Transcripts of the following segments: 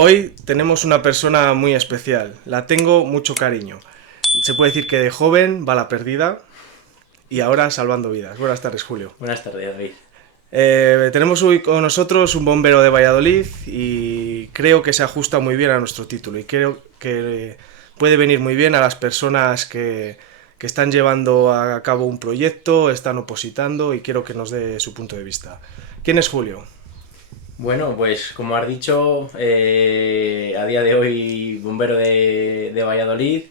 Hoy tenemos una persona muy especial, la tengo mucho cariño. Se puede decir que de joven va la perdida y ahora salvando vidas. Buenas tardes, Julio. Buenas tardes, David. Tenemos hoy con nosotros un bombero de Valladolid y creo que se ajusta muy bien a nuestro título y creo que puede venir muy bien a las personas que están llevando a cabo un proyecto, están opositando y quiero que nos dé su punto de vista. ¿Quién es Julio? Bueno, pues como has dicho, a día de hoy bombero de Valladolid,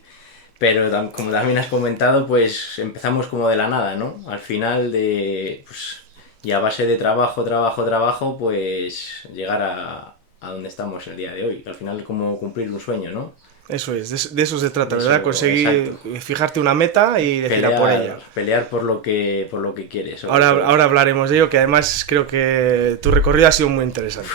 pero como también has comentado, pues empezamos como de la nada, ¿no? Al final pues, y a base de trabajo, pues llegar a donde estamos el día de hoy. Al final como cumplir un sueño, ¿no? Eso es, de eso se trata, De ¿verdad? eso, exacto. Conseguir fijarte una meta y decir a por ella. Pelear por lo que quieres, sobre todo. Ahora hablaremos de ello, que además creo que tu recorrido ha sido muy interesante.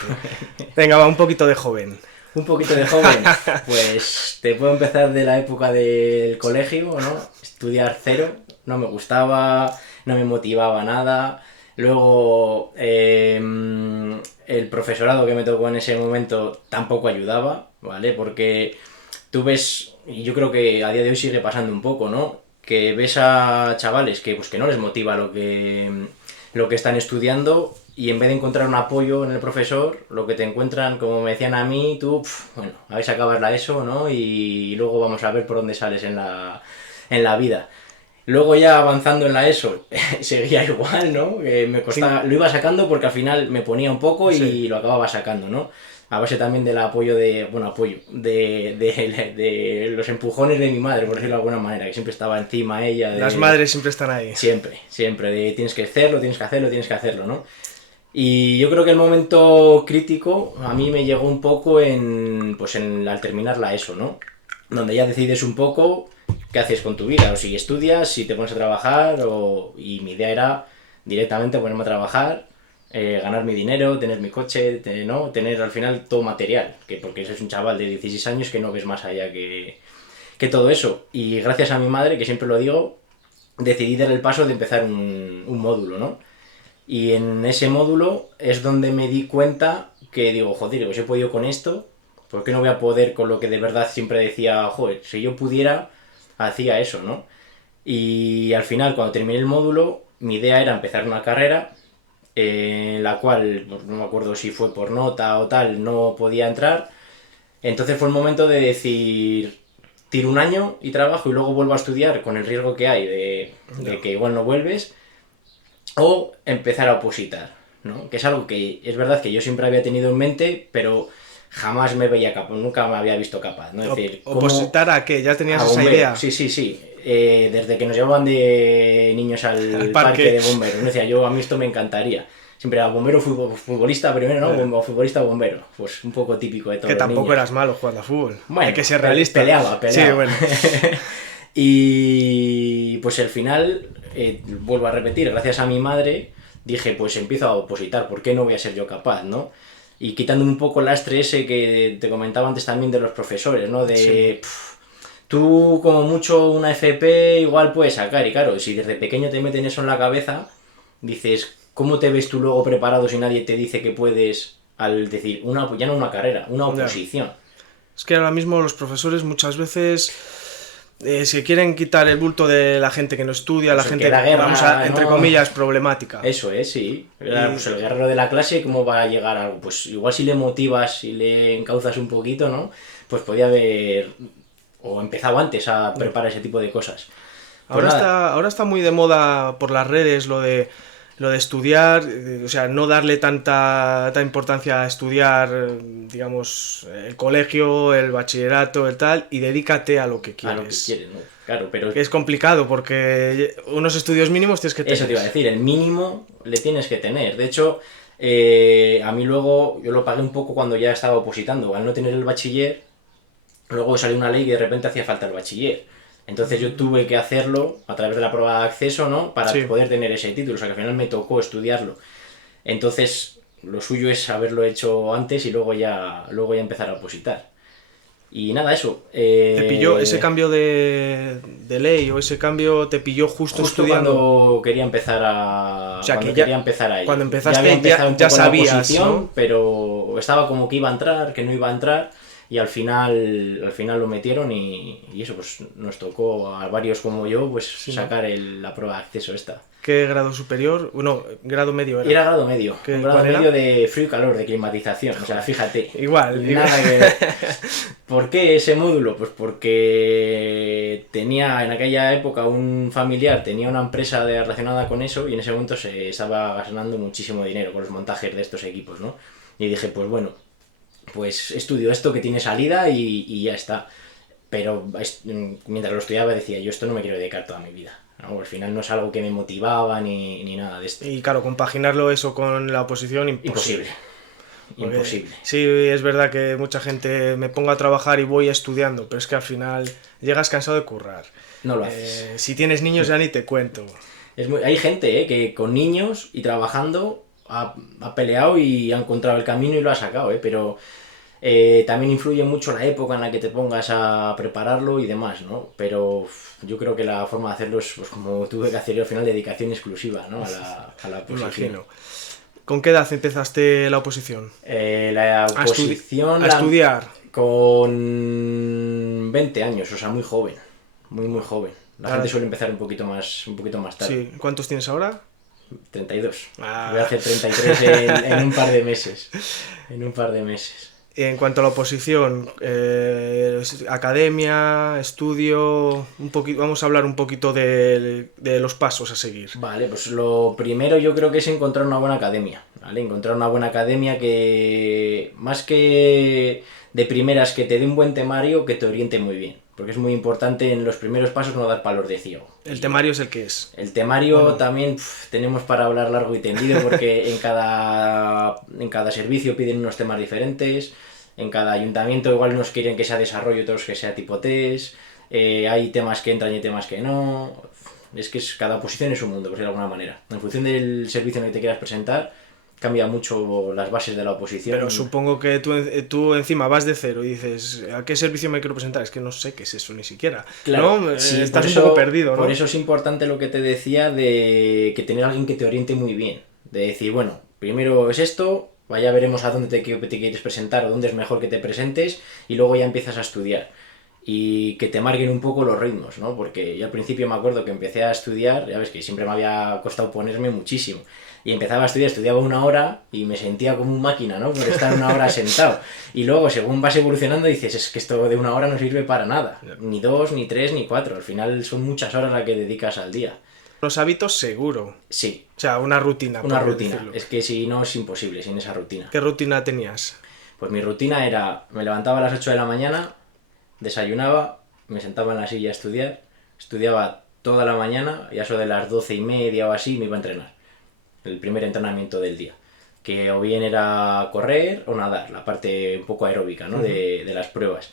Venga, va, un poquito de joven. Un poquito de joven, pues te puedo empezar de la época del colegio, ¿no? Estudiar cero, no me gustaba, no me motivaba nada. Luego, el profesorado que me tocó en ese momento tampoco ayudaba, ¿vale? Porque tú ves, y yo creo que a día de hoy sigue pasando un poco, ¿no? Que ves a chavales que no les motiva lo que están estudiando y en vez de encontrar un apoyo en el profesor, lo que te encuentran, como me decían a mí, tú, bueno, a ver si acabas la ESO, ¿no? Y luego vamos a ver por dónde sales en la vida. Luego ya avanzando en la ESO, seguía igual, ¿no? Me costaba, lo iba sacando porque al final me ponía un poco Sí. y lo acababa sacando, ¿no? A base también del apoyo de los empujones de mi madre, por decirlo de alguna manera, que siempre estaba encima ella Las de... madres siempre están ahí. Siempre, de tienes que hacerlo, tienes que hacerlo, tienes que hacerlo, ¿no? Y yo creo que el momento crítico a mí me llegó un poco al terminar la ESO, ¿no? Donde ya decides un poco qué haces con tu vida, o si estudias, si te pones a trabajar, y mi idea era directamente ponerme a trabajar, ganar mi dinero, tener mi coche, ¿no? Tener al final todo material, porque eres un chaval de 16 años que no ves más allá que todo eso. Y gracias a mi madre, que siempre lo digo, decidí dar el paso de empezar un módulo, ¿no? Y en ese módulo es donde me di cuenta que digo, joder, pues he podido con esto, ¿por qué no voy a poder con lo que de verdad siempre decía, joder, si yo pudiera, hacía eso, ¿no? Y al final, cuando terminé el módulo, mi idea era empezar una carrera en la cual, pues, no me acuerdo si fue por nota o tal, no podía entrar. Entonces fue el momento de decir, tiro un año y trabajo y luego vuelvo a estudiar con el riesgo que hay de No. que igual no vuelves o empezar a opositar, ¿no? Que es algo que es verdad que yo siempre había tenido en mente, pero jamás me veía capaz, nunca me había visto capaz, ¿no? Es decir, ¿cómo ¿Opositar a qué? ¿Ya tenías a esa bombero? idea? Sí, sí, sí. Desde que nos llevaban de niños Al al parque parque. de bomberos, ¿no? Decía, a mí esto me encantaría. Siempre era bombero, futbolista primero, ¿no? Futbolista, bombero. Pues un poco típico de Que todos los tampoco niños. eras malo jugando a fútbol. Hay Bueno, que ser realista. peleaba, Sí, peleaba. bueno. Y pues al final, vuelvo a repetir, gracias a mi madre, dije, pues empiezo a opositar, ¿por qué no voy a ser yo capaz, no? Y quitando un poco el lastre ese que te comentaba antes también de los profesores, ¿no? Sí. Tú como mucho una FP igual puedes sacar, y claro, si desde pequeño te meten eso en la cabeza, dices, ¿cómo te ves tú luego preparado si nadie te dice que puedes, al decir, ya no una carrera, una Ya. oposición? Es que ahora mismo los profesores muchas veces se quieren quitar el bulto de la gente que no estudia, la Pues el que da gente, vamos a, guerra, entre ¿no? comillas, problemática. Eso es, sí. Y Pues el guerrero de la clase, ¿cómo va a llegar a algo? Pues igual si le motivas y le encauzas un poquito, ¿no? Pues podía haber, o empezado antes a preparar ese tipo de cosas. Pues nada, ahora está muy de moda por las redes lo de estudiar, o sea, no darle tanta importancia a estudiar, digamos, el colegio, el bachillerato, el tal, y dedícate a lo que a lo que quieres. quieres, ¿no? Claro, pero Que es complicado porque unos estudios mínimos tienes que eso te tener. iba a decir, el mínimo le tienes que tener. De hecho, a mí luego, yo lo pagué un poco cuando ya estaba opositando. Al no tener el bachiller, luego salió una ley que de repente hacía falta el bachiller. Entonces yo tuve que hacerlo a través de la prueba de acceso, ¿no? Para Sí. poder tener ese título. O sea que al final me tocó estudiarlo. Entonces lo suyo es haberlo hecho antes y luego ya empezar a opositar. Y nada, eso. ¿Te pilló ese cambio de ley o ese cambio te pilló justo estudiando? Cuando quería empezar a... O sea, cuando que ya, quería empezar a ello. cuando Ya empezaste había empezado un ya poco la sabías, oposición, ¿no? pero estaba como que iba a entrar, que no iba a entrar, y al final lo metieron y eso, pues nos tocó a varios como yo, pues sacar la prueba de acceso esta. ¿Qué grado superior? Bueno, grado medio era. Era grado medio, un grado ¿Cuál era? medio de frío y calor, de climatización, o sea, fíjate. Igual. Nada que ver. ¿Por qué ese módulo? Pues porque tenía en aquella época un familiar, tenía una empresa relacionada con eso y en ese momento se estaba ganando muchísimo dinero con los montajes de estos equipos, ¿no? Y dije, pues bueno, pues estudio esto que tiene salida y ya está. Pero mientras lo estudiaba decía, yo esto no me quiero dedicar toda mi vida. ¿No? Al final no es algo que me motivaba ni nada de esto. Y claro, compaginarlo eso con la oposición, imposible. Porque Imposible. sí, es verdad que mucha gente me pongo a trabajar y voy estudiando, pero es que al final llegas cansado de currar. No lo haces. Si tienes niños ya ni te cuento. Hay gente que con niños y trabajando ha peleado y ha encontrado el camino y lo ha sacado, pero también influye mucho la época en la que te pongas a prepararlo y demás, ¿no? Pero yo creo que la forma de hacerlo es, pues, como tuve que hacer yo al final, dedicación exclusiva, ¿no? a la Me oposición. imagino. ¿Con qué edad empezaste la oposición? La oposición... A estudiar. Con 20 años, o sea, muy joven. Muy joven. La Claro. gente suele empezar un poquito más tarde. Sí. ¿Cuántos tienes ahora? 32. Ah. Voy a hacer 33 en un par de meses. En un par de meses. En cuanto a la oposición, academia, estudio, vamos a hablar un poquito de los pasos a seguir. Vale, pues lo primero yo creo que es encontrar una buena academia, ¿vale? Encontrar una buena academia que, más que de primeras, que te dé un buen temario, que te oriente muy bien. Porque es muy importante en los primeros pasos no dar palos de ciego. El temario es el que es. El temario Bueno. también tenemos para hablar largo y tendido porque en cada servicio piden unos temas diferentes, en cada ayuntamiento igual unos quieren que sea desarrollo, otros que sea tipo test, hay temas que entran y temas que no. Es que cada posición es un mundo, por decirlo de alguna manera. En función del servicio en el que te quieras presentar, cambia mucho las bases de la oposición. Pero supongo que tú encima vas de cero y dices, ¿a qué servicio me quiero presentar? Es que no sé qué es eso ni siquiera. Claro, ¿no? sí, Estás un poco perdido, ¿no? Por eso es importante lo que te decía de que tener a alguien que te oriente muy bien. De decir, bueno, primero es esto, ya veremos a dónde te quieres presentar o dónde es mejor que te presentes y luego ya empiezas a estudiar. Y que te marquen un poco los ritmos, ¿no? Porque yo al principio me acuerdo que empecé a estudiar, ya ves que siempre me había costado ponerme muchísimo. Y empezaba a estudiar, estudiaba 1 hora y me sentía como un máquina, ¿no? Por estar 1 hora sentado. Y luego, según vas evolucionando, dices, es que esto de 1 hora no sirve para nada. Ni 2, ni 3, ni 4. Al final son muchas horas las que dedicas al día. Los hábitos seguro. Sí. O sea, una rutina. Una por rutina. decirlo. Es que si no es imposible sin esa rutina. ¿Qué rutina tenías? Pues mi rutina era, me levantaba a las 8 de la mañana, desayunaba, me sentaba en la silla a estudiar, estudiaba toda la mañana y a eso de las 12:30 o así me iba a entrenar. El primer entrenamiento del día. Que o bien era correr o nadar, la parte un poco aeróbica, ¿no? de las pruebas.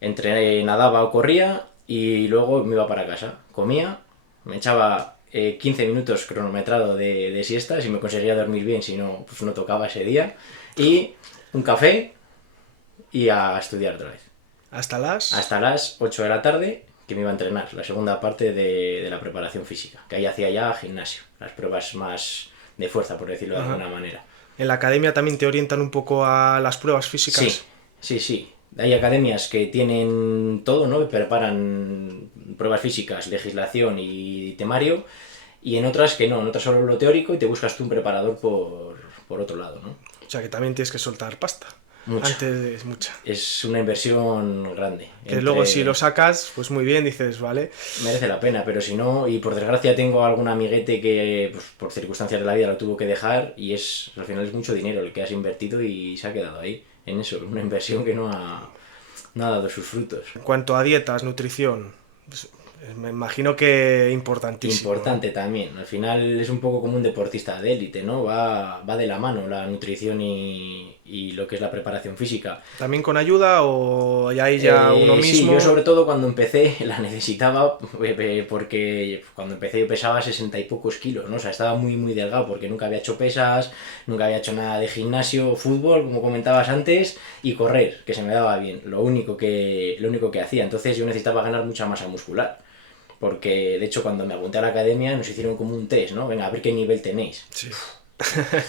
Nadaba o corría y luego me iba para casa. Comía, me echaba 15 minutos cronometrado de siesta, si me conseguía dormir bien, si no, pues no tocaba ese día. Y un café y a estudiar otra vez. ¿Hasta las 8 de la tarde, que me iba a entrenar, la segunda parte de la preparación física, que ahí hacía ya gimnasio, las pruebas más de fuerza, por decirlo de alguna manera. ¿En la academia también te orientan un poco a las pruebas físicas? Sí. Hay academias que tienen todo, ¿no? Que preparan pruebas físicas, legislación y temario, y en otras que no, en otras solo lo teórico y te buscas tú un preparador por otro lado, ¿no? O sea, que también tienes que soltar pasta. Mucha. Antes, mucha. Es una inversión grande. Que luego si lo sacas, pues muy bien, dices, vale. Merece la pena, pero si no, y por desgracia tengo algún amiguete que pues, por circunstancias de la vida lo tuvo que dejar y al final es mucho dinero el que has invertido y se ha quedado ahí, en eso, una inversión que no ha dado sus frutos. En cuanto a dietas, nutrición, pues, me imagino que importantísimo. Importante también, al final es un poco como un deportista de élite, ¿no? Va de la mano la nutrición y y lo que es la preparación física. ¿También con ayuda o ya ahí ya uno mismo? Sí, yo sobre todo cuando empecé la necesitaba porque cuando empecé yo pesaba 60 y pocos kilos, ¿no? O sea, estaba muy muy delgado porque nunca había hecho pesas, nunca había hecho nada de gimnasio, fútbol, como comentabas antes, y correr, que se me daba bien, lo único que hacía. Entonces yo necesitaba ganar mucha masa muscular. Porque, de hecho, cuando me apunté a la academia nos hicieron como un test, ¿no? Venga, a ver qué nivel tenéis. Sí.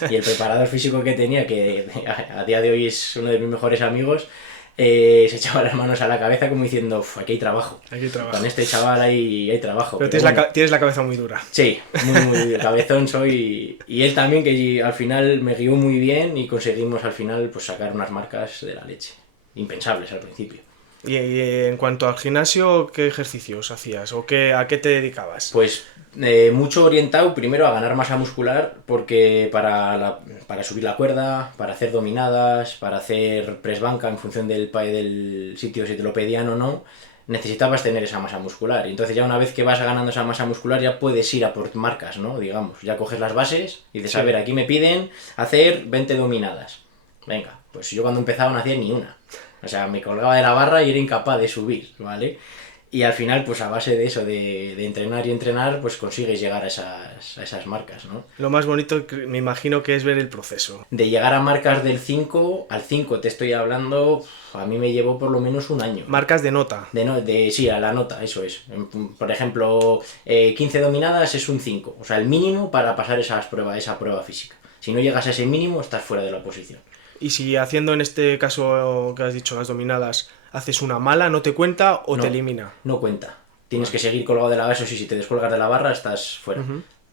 Y el preparador físico que tenía, que a día de hoy es uno de mis mejores amigos, se echaba las manos a la cabeza como diciendo, aquí hay trabajo. Aquí hay trabajo. Con este chaval hay trabajo. Pero bueno, tienes la cabeza muy dura. sí, muy cabezón soy. Y él también, que al final me guió muy bien y conseguimos al final pues sacar unas marcas de la leche. Impensables al principio. Y en cuanto al gimnasio, ¿qué ejercicios hacías? ¿O a qué te dedicabas? Pues mucho orientado primero a ganar masa muscular, porque para subir la cuerda, para hacer dominadas, para hacer press banca en función del sitio si te lo pedían o no, necesitabas tener esa masa muscular. Y entonces ya una vez que vas ganando esa masa muscular ya puedes ir a por marcas, ¿no? Digamos, ya coges las bases y dices, Sí. a ver, aquí me piden hacer 20 dominadas. Venga, pues yo cuando empezaba no hacía ni una. O sea, me colgaba de la barra y era incapaz de subir, ¿vale? Y al final, pues a base de eso, de entrenar y entrenar, pues consigues llegar a esas marcas, ¿no? Lo más bonito me imagino que es ver el proceso. De llegar a marcas del 5 al 5 te estoy hablando, a mí me llevó por lo menos un año. Marcas de nota. Sí, a la nota, eso es. Por ejemplo, 15 dominadas es un 5, o sea, el mínimo para pasar esa prueba física. Si no llegas a ese mínimo, estás fuera de la oposición. Y si haciendo en este caso que has dicho las dominadas, haces una mala, ¿no te cuenta o te elimina? No cuenta. Tienes que seguir colgado de la barra, eso sí, si te descuelgas de la barra estás fuera.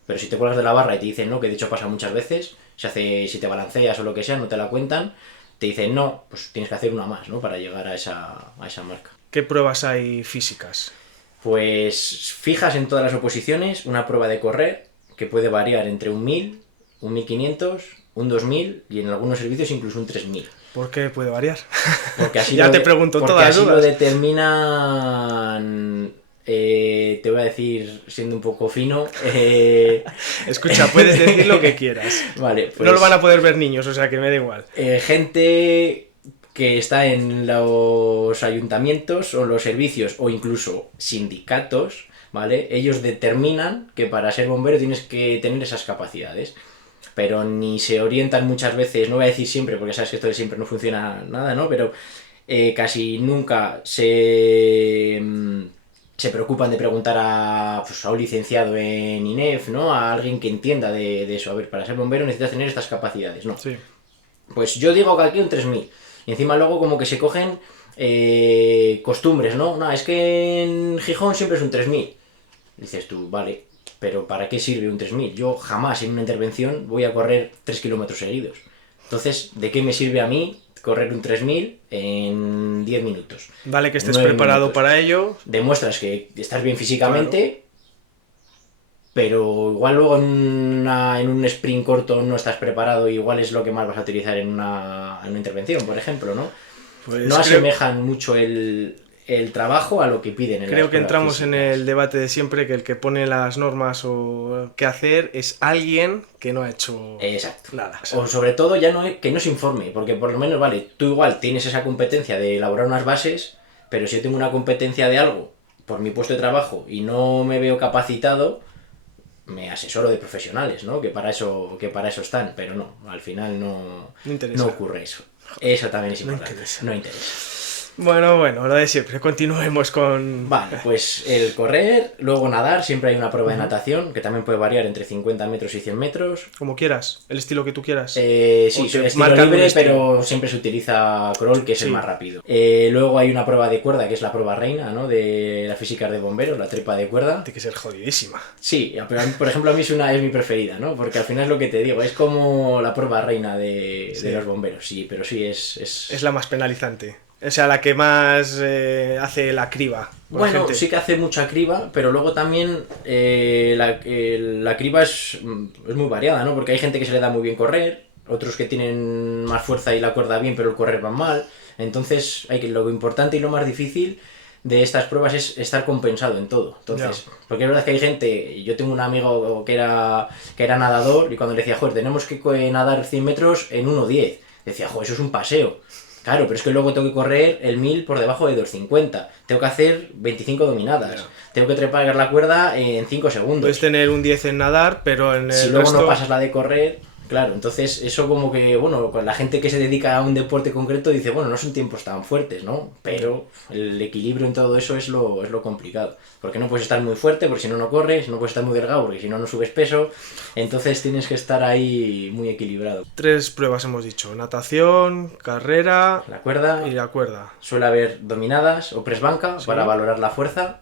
Pero si te cuelgas de la barra y te dicen no, que de hecho pasa muchas veces, si te balanceas o lo que sea, no te la cuentan, te dicen no, pues tienes que hacer una más, ¿no? Para llegar a esa marca. ¿Qué pruebas hay físicas? Pues fijas en todas las oposiciones una prueba de correr que puede variar entre un 1000, un 1500, un 2000 y en algunos servicios incluso un 3000. ¿Por qué puede variar? Porque así Ya te pregunto porque todas así dudas. lo determinan, te voy a decir, siendo un poco fino, Escucha, puedes decir lo que quieras. vale, pues, No lo van a poder ver niños, o sea que me da igual. gente que está en los ayuntamientos o los servicios o incluso sindicatos, ¿vale? Ellos determinan que para ser bombero tienes que tener esas capacidades. Pero ni se orientan muchas veces, no voy a decir siempre, porque sabes que esto de siempre no funciona nada, ¿no? Pero casi nunca se preocupan de preguntar a un licenciado en INEF, ¿no? A alguien que entienda de eso. A ver, para ser bombero necesitas tener estas capacidades, ¿no? Sí. Pues yo digo que aquí un 3000. Y encima luego como que se cogen costumbres, ¿no? No, es que en Gijón siempre es un 3000. Dices tú, vale, pero ¿para qué sirve un 3000? Yo jamás en una intervención voy a correr 3 kilómetros seguidos. Entonces, ¿de qué me sirve a mí correr un 3000 en 10 minutos? Vale que estés 9 preparado minutos. para ello. Demuestras que estás bien físicamente, pero igual luego en un sprint corto no estás preparado y igual es lo que más vas a utilizar en una intervención, por ejemplo, ¿no? Pues No asemejan mucho el trabajo a lo que piden en Creo las que entramos pruebas en físicas. el debate de siempre que el que pone las normas o qué hacer es alguien que no ha hecho Exacto. nada. O sobre todo ya que no se informe, porque por lo menos, vale, tú igual tienes esa competencia de elaborar unas bases, pero si yo tengo una competencia de algo por mi puesto de trabajo y no me veo capacitado, me asesoro de profesionales, ¿no? Que para eso están, pero no, al final no interesa. no ocurre eso. Eso también es importante. interesa. No interesa. Bueno, lo de siempre. Continuemos con... Vale, pues el correr, luego nadar, siempre hay una prueba de natación, que también puede variar entre 50 metros y 100 metros. Como quieras, el estilo que tú quieras. Sí, O soy te estilo marcan un libre, estilo. pero siempre se utiliza crawl, que es el Sí. más rápido. Luego hay una prueba de cuerda, que es la prueba reina, ¿no? De las físicas de bomberos, la trepa de cuerda. Tiene que ser jodidísima. Sí, pero por ejemplo a mí es mi preferida, ¿no? Porque al final es lo que te digo, es como la prueba reina de los bomberos, sí, pero sí Es la más penalizante. O sea, la que más hace la criba. con la Bueno, gente. sí que hace mucha criba, pero luego también la criba es muy variada, ¿no? Porque hay gente que se le da muy bien correr, otros que tienen más fuerza y la cuerda bien, pero el correr va mal. Entonces, lo importante y lo más difícil de estas pruebas es estar compensado en todo. Entonces, porque es verdad que hay gente, yo tengo un amigo que era nadador y cuando le decía, joder, tenemos que nadar 100 metros en 1:10. Decía, jo, eso es un paseo. Claro, pero es que luego tengo que correr el 1000 por debajo de 250. Tengo que hacer 25 dominadas. Ya. Tengo que trepar la cuerda en 5 segundos. Puedes tener un 10 en nadar, pero en el Si luego resto... no pasas la de correr, claro, entonces eso como que, bueno, con la gente que se dedica a un deporte concreto dice, bueno, no son tiempos tan fuertes, ¿no? Pero el equilibrio en todo eso es lo complicado. Porque no puedes estar muy fuerte, porque si no, no corres, no puedes estar muy delgado, porque si no, no subes peso. Entonces tienes que estar ahí muy equilibrado. 3 pruebas hemos dicho: natación, carrera La cuerda, y la cuerda. suele haber dominadas o press banca Sí. para valorar la fuerza.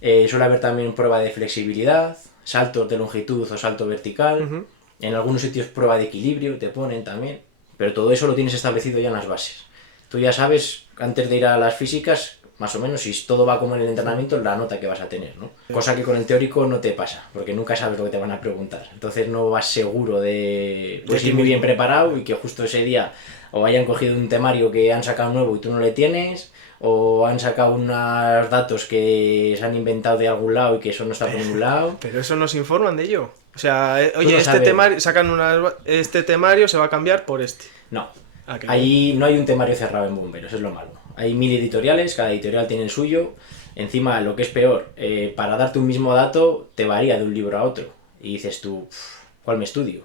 Suele haber también prueba de flexibilidad, saltos de longitud o salto vertical. Ujú. En algunos sitios prueba de equilibrio te ponen también. Pero todo eso lo tienes establecido ya en las bases. Tú ya sabes, antes de ir a las físicas, más o menos, si todo va como en el entrenamiento, la nota que vas a tener, ¿no? Cosa que con el teórico no te pasa, porque nunca sabes lo que te van a preguntar. Entonces no vas seguro de De ti ir muy bien mismo. preparado y que justo ese día o hayan cogido un temario que han sacado nuevo y tú no le tienes, o han sacado unos datos que se han inventado de algún lado y que eso no está por ningún lado. Pero eso nos informan de ello. O sea, oye, no este sabes. temario, sacan este temario se va a cambiar por este. No. Ah, que Ahí no hay un temario cerrado en Bomberos, es lo malo. Hay 1000 editoriales, cada editorial tiene el suyo. Encima, lo que es peor, para darte un mismo dato, te varía de un libro a otro. Y dices tú, ¿cuál me estudio?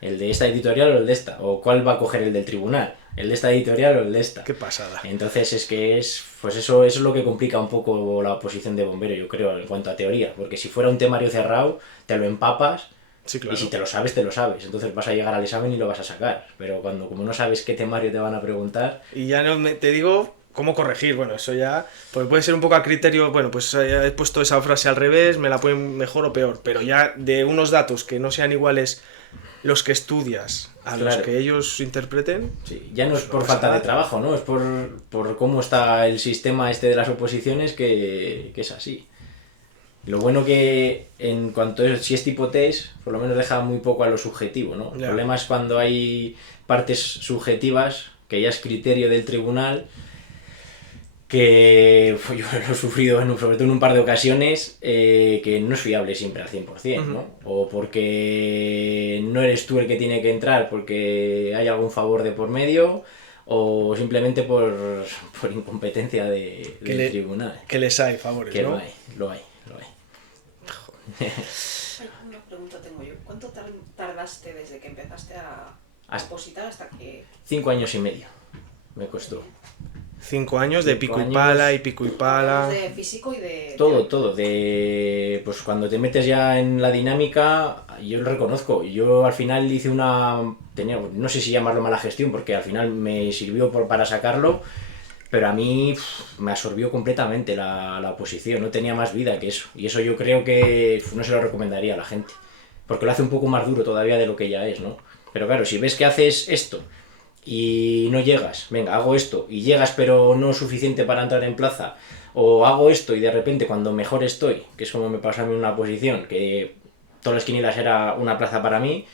¿El de esta editorial o el de esta? ¿O cuál va a coger el del tribunal? ¿El de esta editorial o el de esta? Qué pasada. Entonces es que pues eso es lo que complica un poco la oposición de bombero, yo creo, en cuanto a teoría. Porque si fuera un temario cerrado, te lo empapas. Sí, claro. Y si te lo sabes, te lo sabes. Entonces vas a llegar al examen y lo vas a sacar. Pero como no sabes qué temario te van a preguntar... Y ya no te digo cómo corregir. Bueno, eso ya pues puede ser un poco a criterio. Bueno, pues he puesto esa frase al revés, me la ponen mejor o peor. Pero ya de unos datos que no sean iguales los que estudias a los Claro. que ellos interpreten. Sí, ya no es no por pasa falta de nada. trabajo, ¿no? Es por cómo está el sistema este de las oposiciones que es así. Lo bueno que en cuanto si es tipo test, por lo menos deja muy poco a lo subjetivo, ¿no? El Ya. problema es cuando hay partes subjetivas, que ya es criterio del tribunal, que pues, yo lo he sufrido sobre todo en un par de ocasiones, que no es fiable siempre al 100%, ¿no? O porque no eres tú el que tiene que entrar porque hay algún favor de por medio, o simplemente por incompetencia del tribunal. Que les hay favores, Que ¿no? lo hay. Ay, una pregunta tengo yo. ¿Cuánto tardaste desde que empezaste a opositar hasta que... 5 años y medio me costó. 5 años de 5 pico y años. pala y pico y pala. De físico y de... Todo. Pues cuando te metes ya en la dinámica, yo lo reconozco. Yo al final hice no sé si llamarlo mala gestión, porque al final me sirvió para sacarlo, pero a mí me absorbió completamente la oposición. No tenía más vida que eso. Y eso yo creo que no se lo recomendaría a la gente, porque lo hace un poco más duro todavía de lo que ya es, ¿no? Pero claro, si ves que haces esto y no llegas, venga, hago esto y llegas pero no suficiente para entrar en plaza, o hago esto y de repente cuando mejor estoy, que es como me pasó a mí en una posición, que todas las quinielas era una plaza para mí,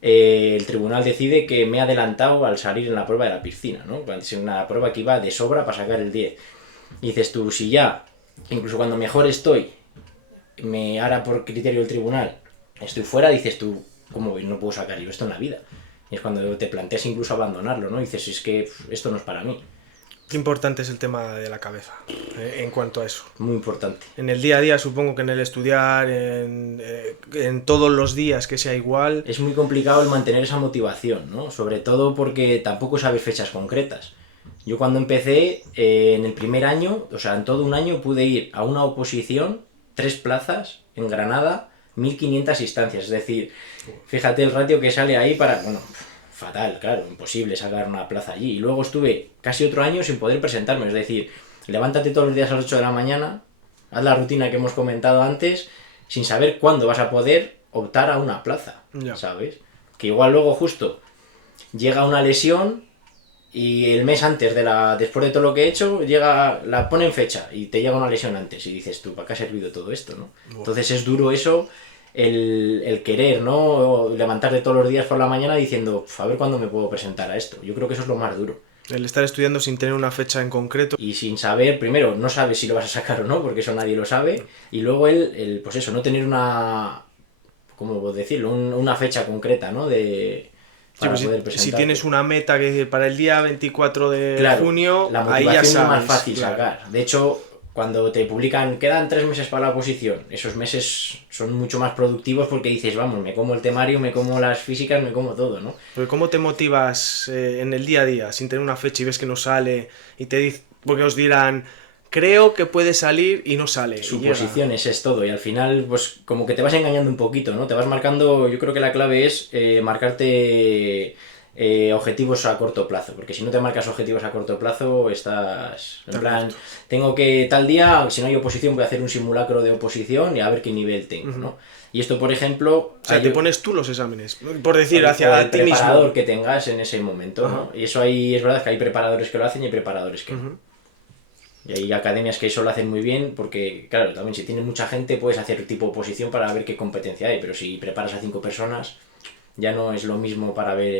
el tribunal decide que me he adelantado al salir en la prueba de la piscina, ¿no? Es una prueba que iba de sobra para sacar el 10. Y dices tú, si ya, incluso cuando mejor estoy, ahora por criterio del tribunal, estoy fuera, dices tú, ¿cómo voy? No puedo sacar yo esto en la vida. Y es cuando te planteas incluso abandonarlo, ¿no? Y dices, es que esto no es para mí. Qué importante es el tema de la cabeza en cuanto a eso. Muy importante. En el día a día, supongo que en el estudiar, en todos los días que sea igual. Es muy complicado el mantener esa motivación, ¿no? Sobre todo porque tampoco sabes fechas concretas. Yo cuando empecé, en el primer año, o sea, en todo un año, pude ir a una oposición, 3 plazas, en Granada, 1500 instancias. Es decir, fíjate el ratio que sale ahí para... Bueno, fatal, claro, imposible sacar una plaza allí. Y luego estuve casi otro año sin poder presentarme. Es decir, levántate todos los días a las 8 de la mañana, haz la rutina que hemos comentado antes, sin saber cuándo vas a poder optar a una plaza, Ya. ¿sabes? Que igual luego justo llega una lesión y el mes antes después de todo lo que he hecho, la ponen fecha y te llega una lesión antes y dices tú, ¿para qué ha servido todo esto, no? Entonces es duro eso, el querer, ¿no? Levantarte todos los días por la mañana diciendo, a ver cuándo me puedo presentar a esto. Yo creo que eso es lo más duro. El estar estudiando sin tener una fecha en concreto. Y sin saber, primero, no sabes si lo vas a sacar o no, porque eso nadie lo sabe. Y luego pues eso, no tener ¿cómo decirlo? Una fecha concreta, ¿no? para pues poder si presentarte. tienes una meta que para el día 24 de Claro, junio, la ahí motivación ya es sabes. más fácil claro. sacar. De hecho, cuando te publican, quedan 3 meses para la oposición, esos meses son mucho más productivos porque dices, vamos, me como el temario, me como las físicas, me como todo, ¿no? Porque ¿cómo te motivas en el día a día sin tener una fecha y ves que no sale y te dice, porque os dirán, creo que puede salir y no sale? y llega. Suposiciones es todo y al final pues como que te vas engañando un poquito, ¿no? Te vas marcando, yo creo que la clave es marcarte objetivos a corto plazo, porque si no te marcas objetivos a corto plazo estás en Está plan, muerto. tengo que tal día, si no hay oposición voy a hacer un simulacro de oposición y a ver qué nivel tengo, ¿no? Y esto por ejemplo... O sea, te pones tú los exámenes, por decir, o hacia el ti preparador mismo. que tengas en ese momento, ¿no? Y eso ahí es verdad que hay preparadores que lo hacen y hay preparadores que no. Y hay academias que eso lo hacen muy bien porque, claro, también si tienes mucha gente puedes hacer tipo oposición para ver qué competencia hay, pero si preparas a 5 personas ya no es lo mismo para ver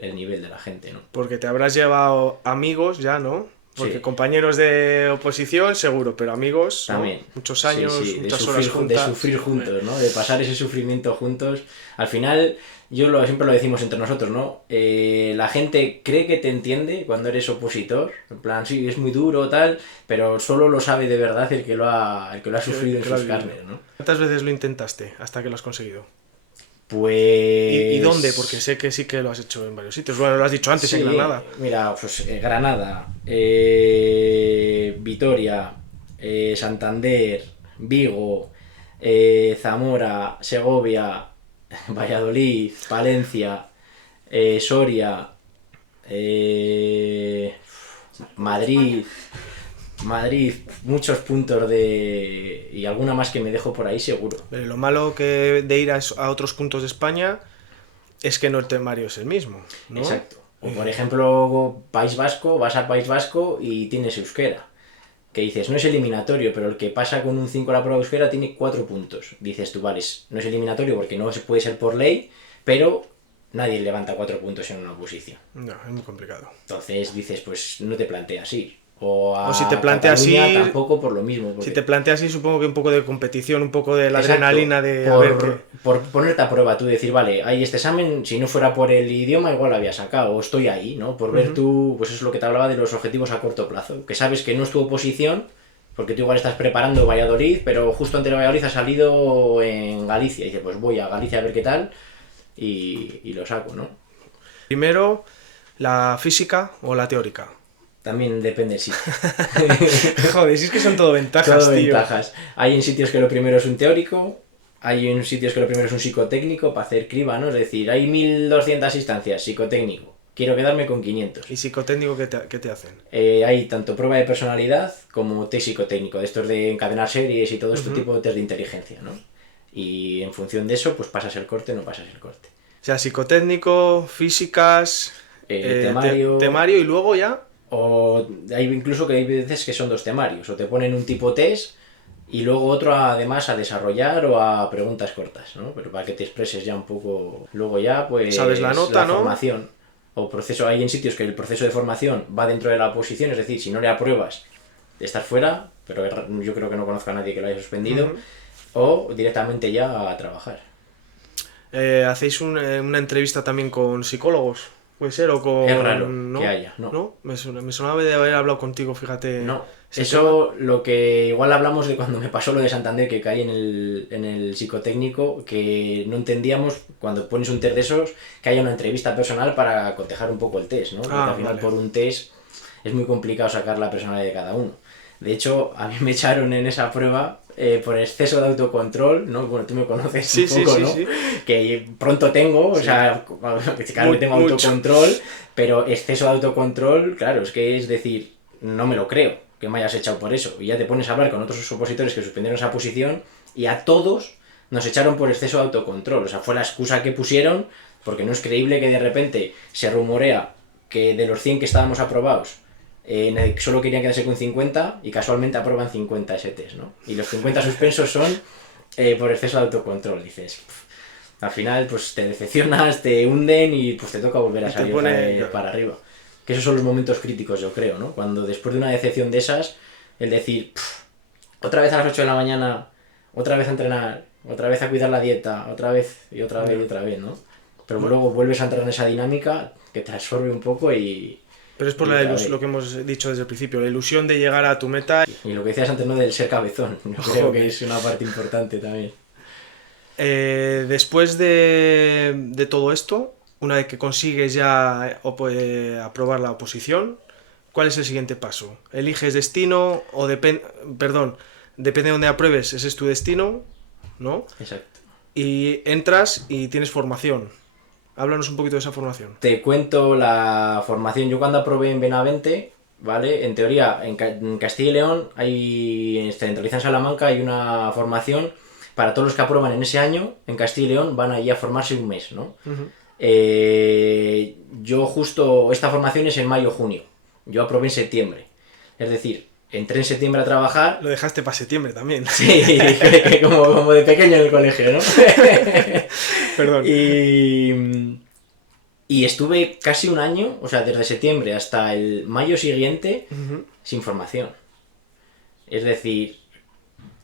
el nivel de la gente, ¿no? Porque te habrás llevado amigos ya, ¿no? Porque Sí. compañeros de oposición, seguro, pero amigos, ¿no? También. Muchos años, Sí, sí, muchas horas de juntas. sufrir juntos, ¿no? De pasar ese sufrimiento juntos. Al final, siempre lo decimos entre nosotros, ¿no? La gente cree que te entiende cuando eres opositor. En plan, sí, es muy duro, tal, pero solo lo sabe de verdad el que lo ha sufrido en que lo sus has vivido. carnes, ¿no? ¿Cuántas veces lo intentaste hasta que lo has conseguido? Pues... ¿Y dónde? Porque sé que sí que lo has hecho en varios sitios. Bueno, lo has dicho antes, Sí, en Granada. mira, pues Granada, Vitoria, Santander, Vigo, Zamora, Segovia, Valladolid, Valencia, Soria, Madrid, muchos puntos y alguna más que me dejo por ahí seguro. Lo malo que de ir a otros puntos de España es que no el temario es el mismo, ¿no? Exacto. O por ejemplo, País Vasco, vas a País Vasco y tienes euskera. Que dices, no es eliminatorio, pero el que pasa con un 5 a la prueba de euskera tiene 4 puntos. Dices tú, vale, no es eliminatorio porque no se puede ser por ley, pero nadie levanta 4 puntos en una oposición. No, es muy complicado. Entonces dices, pues no te planteas ir. O si te planteas Cataluña ir, tampoco por lo mismo. Si te planteas así, supongo que un poco de competición, un poco de la Exacto, adrenalina de a ver qué... por ponerte a prueba, tú decir, vale, hay este examen, si no fuera por el idioma igual lo había sacado, o estoy ahí, ¿no? Por ver tú, pues eso es lo que te hablaba de los objetivos a corto plazo, que sabes que no es tu oposición, porque tú igual estás preparando Valladolid, pero justo antes de Valladolid ha salido en Galicia, y dices, pues voy a Galicia a ver qué tal, y lo saco, ¿no? Primero, la física o la teórica. También depende del sitio. Joder, si es que son todo ventajas, Todo tío. ventajas. Hay en sitios que lo primero es un teórico, hay en sitios que lo primero es un psicotécnico para hacer criba, ¿no? Es decir, hay 1200 instancias, psicotécnico. Quiero quedarme con 500. ¿Y psicotécnico qué te hacen? Hay tanto prueba de personalidad como test psicotécnico, de estos de encadenar series y todo este tipo de test de inteligencia, ¿no? Y en función de eso, pues pasas el corte o no pasas el corte. O sea, psicotécnico, físicas, Temario y luego ya... O hay incluso que hay veces que son 2 temarios, o te ponen un tipo test y luego otro además a desarrollar o a preguntas cortas, ¿no? Pero para que te expreses ya un poco. Luego ya, pues Sabes la nota, ¿no? formación o proceso. Hay en sitios que el proceso de formación va dentro de la oposición, es decir, si no le apruebas, estás fuera, pero yo creo que no conozco a nadie que lo haya suspendido, o directamente ya a trabajar. ¿Hacéis una entrevista también con psicólogos? Puede ser, o con... Es raro ¿no? que haya, ¿no? Me sonaba de haber hablado contigo, fíjate. No, ese eso lo que igual hablamos de cuando me pasó lo de Santander, que caí en el psicotécnico, que no entendíamos cuando pones un test de esos, que haya una entrevista personal para cotejar un poco el test, ¿no? Porque al final vale. por un test es muy complicado sacar la personalidad de cada uno. De hecho, a mí me echaron en esa prueba por exceso de autocontrol, ¿no? Bueno, tú me conoces un poco, ¿no? Sí. Que pronto tengo, o sea, claro que tengo autocontrol, pero exceso de autocontrol, claro, es decir, no me lo creo que me hayas echado por eso. Y ya te pones a hablar con otros opositores que suspendieron esa posición y a todos nos echaron por exceso de autocontrol. O sea, fue la excusa que pusieron, porque no es creíble que de repente se rumorea que de los 100 que estábamos aprobados, solo querían quedarse con 50 y casualmente aprueban 50 ese test, ¿no? Y los 50 suspensos son por exceso de autocontrol, dices. Al final, pues te decepcionas, te hunden y pues te toca volver a salir para arriba. Que esos son los momentos críticos, yo creo, ¿no? Cuando después de una decepción de esas, el decir, otra vez a las 8 de la mañana, otra vez a entrenar, otra vez a cuidar la dieta, otra vez y otra vez y otra vez, ¿no? pero luego vuelves a entrar en esa dinámica que te absorbe un poco y... Pero es por y la otra lo que hemos dicho desde el principio, la ilusión de llegar a tu meta. Y lo que decías antes, ¿no? Del ser cabezón, yo creo que es una parte importante también. Después de todo esto, una vez que consigues ya aprobar la oposición, ¿cuál es el siguiente paso? ¿Eliges destino o depende de dónde apruebes, ese es tu destino, ¿no? Exacto. Y entras y tienes formación. Háblanos un poquito de esa formación. Te cuento la formación. Yo cuando aprobé en Benavente, ¿vale? En teoría, en Castilla y León, centralizada en Salamanca, hay una formación para todos los que aprueban en ese año, en Castilla y León, van allí a formarse un mes, ¿no? Uh-huh. Yo justo, esta formación es en mayo-junio. Yo aprobé en septiembre. Es decir, entré en septiembre a trabajar. Lo dejaste para septiembre también. Sí, como de pequeño en el colegio, ¿no? Perdón. Y estuve casi un año, o sea, desde septiembre hasta el mayo siguiente, Uh-huh. sin formación. Es decir,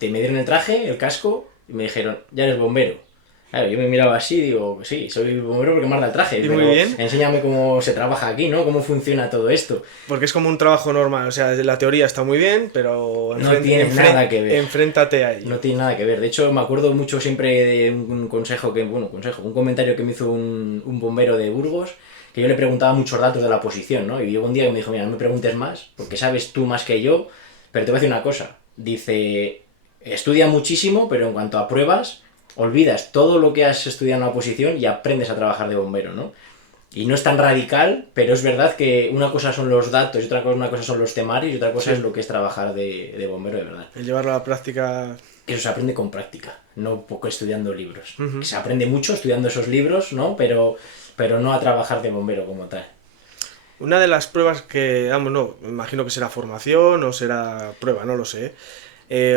me dieron el traje, el casco, y me dijeron, ya eres bombero. Claro, yo me miraba así y digo, sí, soy bombero porque me has dado el traje, y pero muy bien. enséñame cómo se trabaja aquí, ¿no? Cómo funciona todo esto. Porque es como un trabajo normal, o sea, la teoría está muy bien, pero no tiene nada que ver. Enfréntate a ello. No tiene nada que ver. De hecho, me acuerdo mucho siempre de un comentario que me hizo un bombero de Burgos, que yo le preguntaba muchos datos de la oposición, ¿no? Y llegó un día que me dijo, mira, no me preguntes más, porque sabes tú más que yo, pero te voy a decir una cosa. Dice, estudia muchísimo, pero en cuanto a pruebas, olvidas todo lo que has estudiado en la oposición y aprendes a trabajar de bombero, ¿no? Y no es tan radical, pero es verdad que una cosa son los datos, y una cosa son los temarios, y otra cosa es lo que es trabajar de bombero de verdad. El llevarlo a la práctica... Eso se aprende con práctica, no poco estudiando libros. Uh-huh. Se aprende mucho estudiando esos libros, ¿no? Pero no a trabajar de bombero como tal. Una de las pruebas que, vamos, no, me imagino que será formación o será prueba, no lo sé.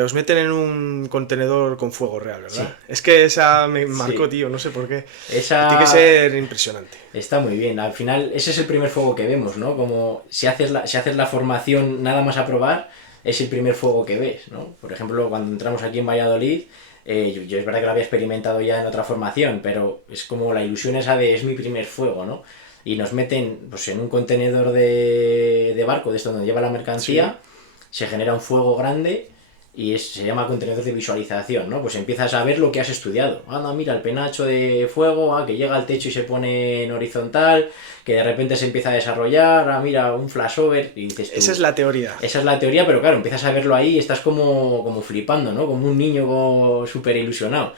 Os meten en un contenedor con fuego real, ¿verdad? Sí. Es que esa me marcó, Sí. tío, no sé por qué. Esa... Tiene que ser impresionante. Está muy bien. Al final, ese es el primer fuego que vemos, ¿no? Como si haces la formación nada más a probar, es el primer fuego que ves, ¿no? Por ejemplo, cuando entramos aquí en Valladolid, yo es verdad que lo había experimentado ya en otra formación, pero es como la ilusión esa de es mi primer fuego, ¿no? Y nos meten pues, en un contenedor de barco, de esto donde lleva la mercancía, sí. Se genera un fuego grande y se llama contenedor de visualización, ¿no? Pues empiezas a ver lo que has estudiado. Anda, mira, el penacho de fuego, que llega al techo y se pone en horizontal, que de repente se empieza a desarrollar, mira, un flashover, y dices tú, esa es la teoría. Esa es la teoría, pero claro, empiezas a verlo ahí y estás como flipando, ¿no? Como un niño súper ilusionado.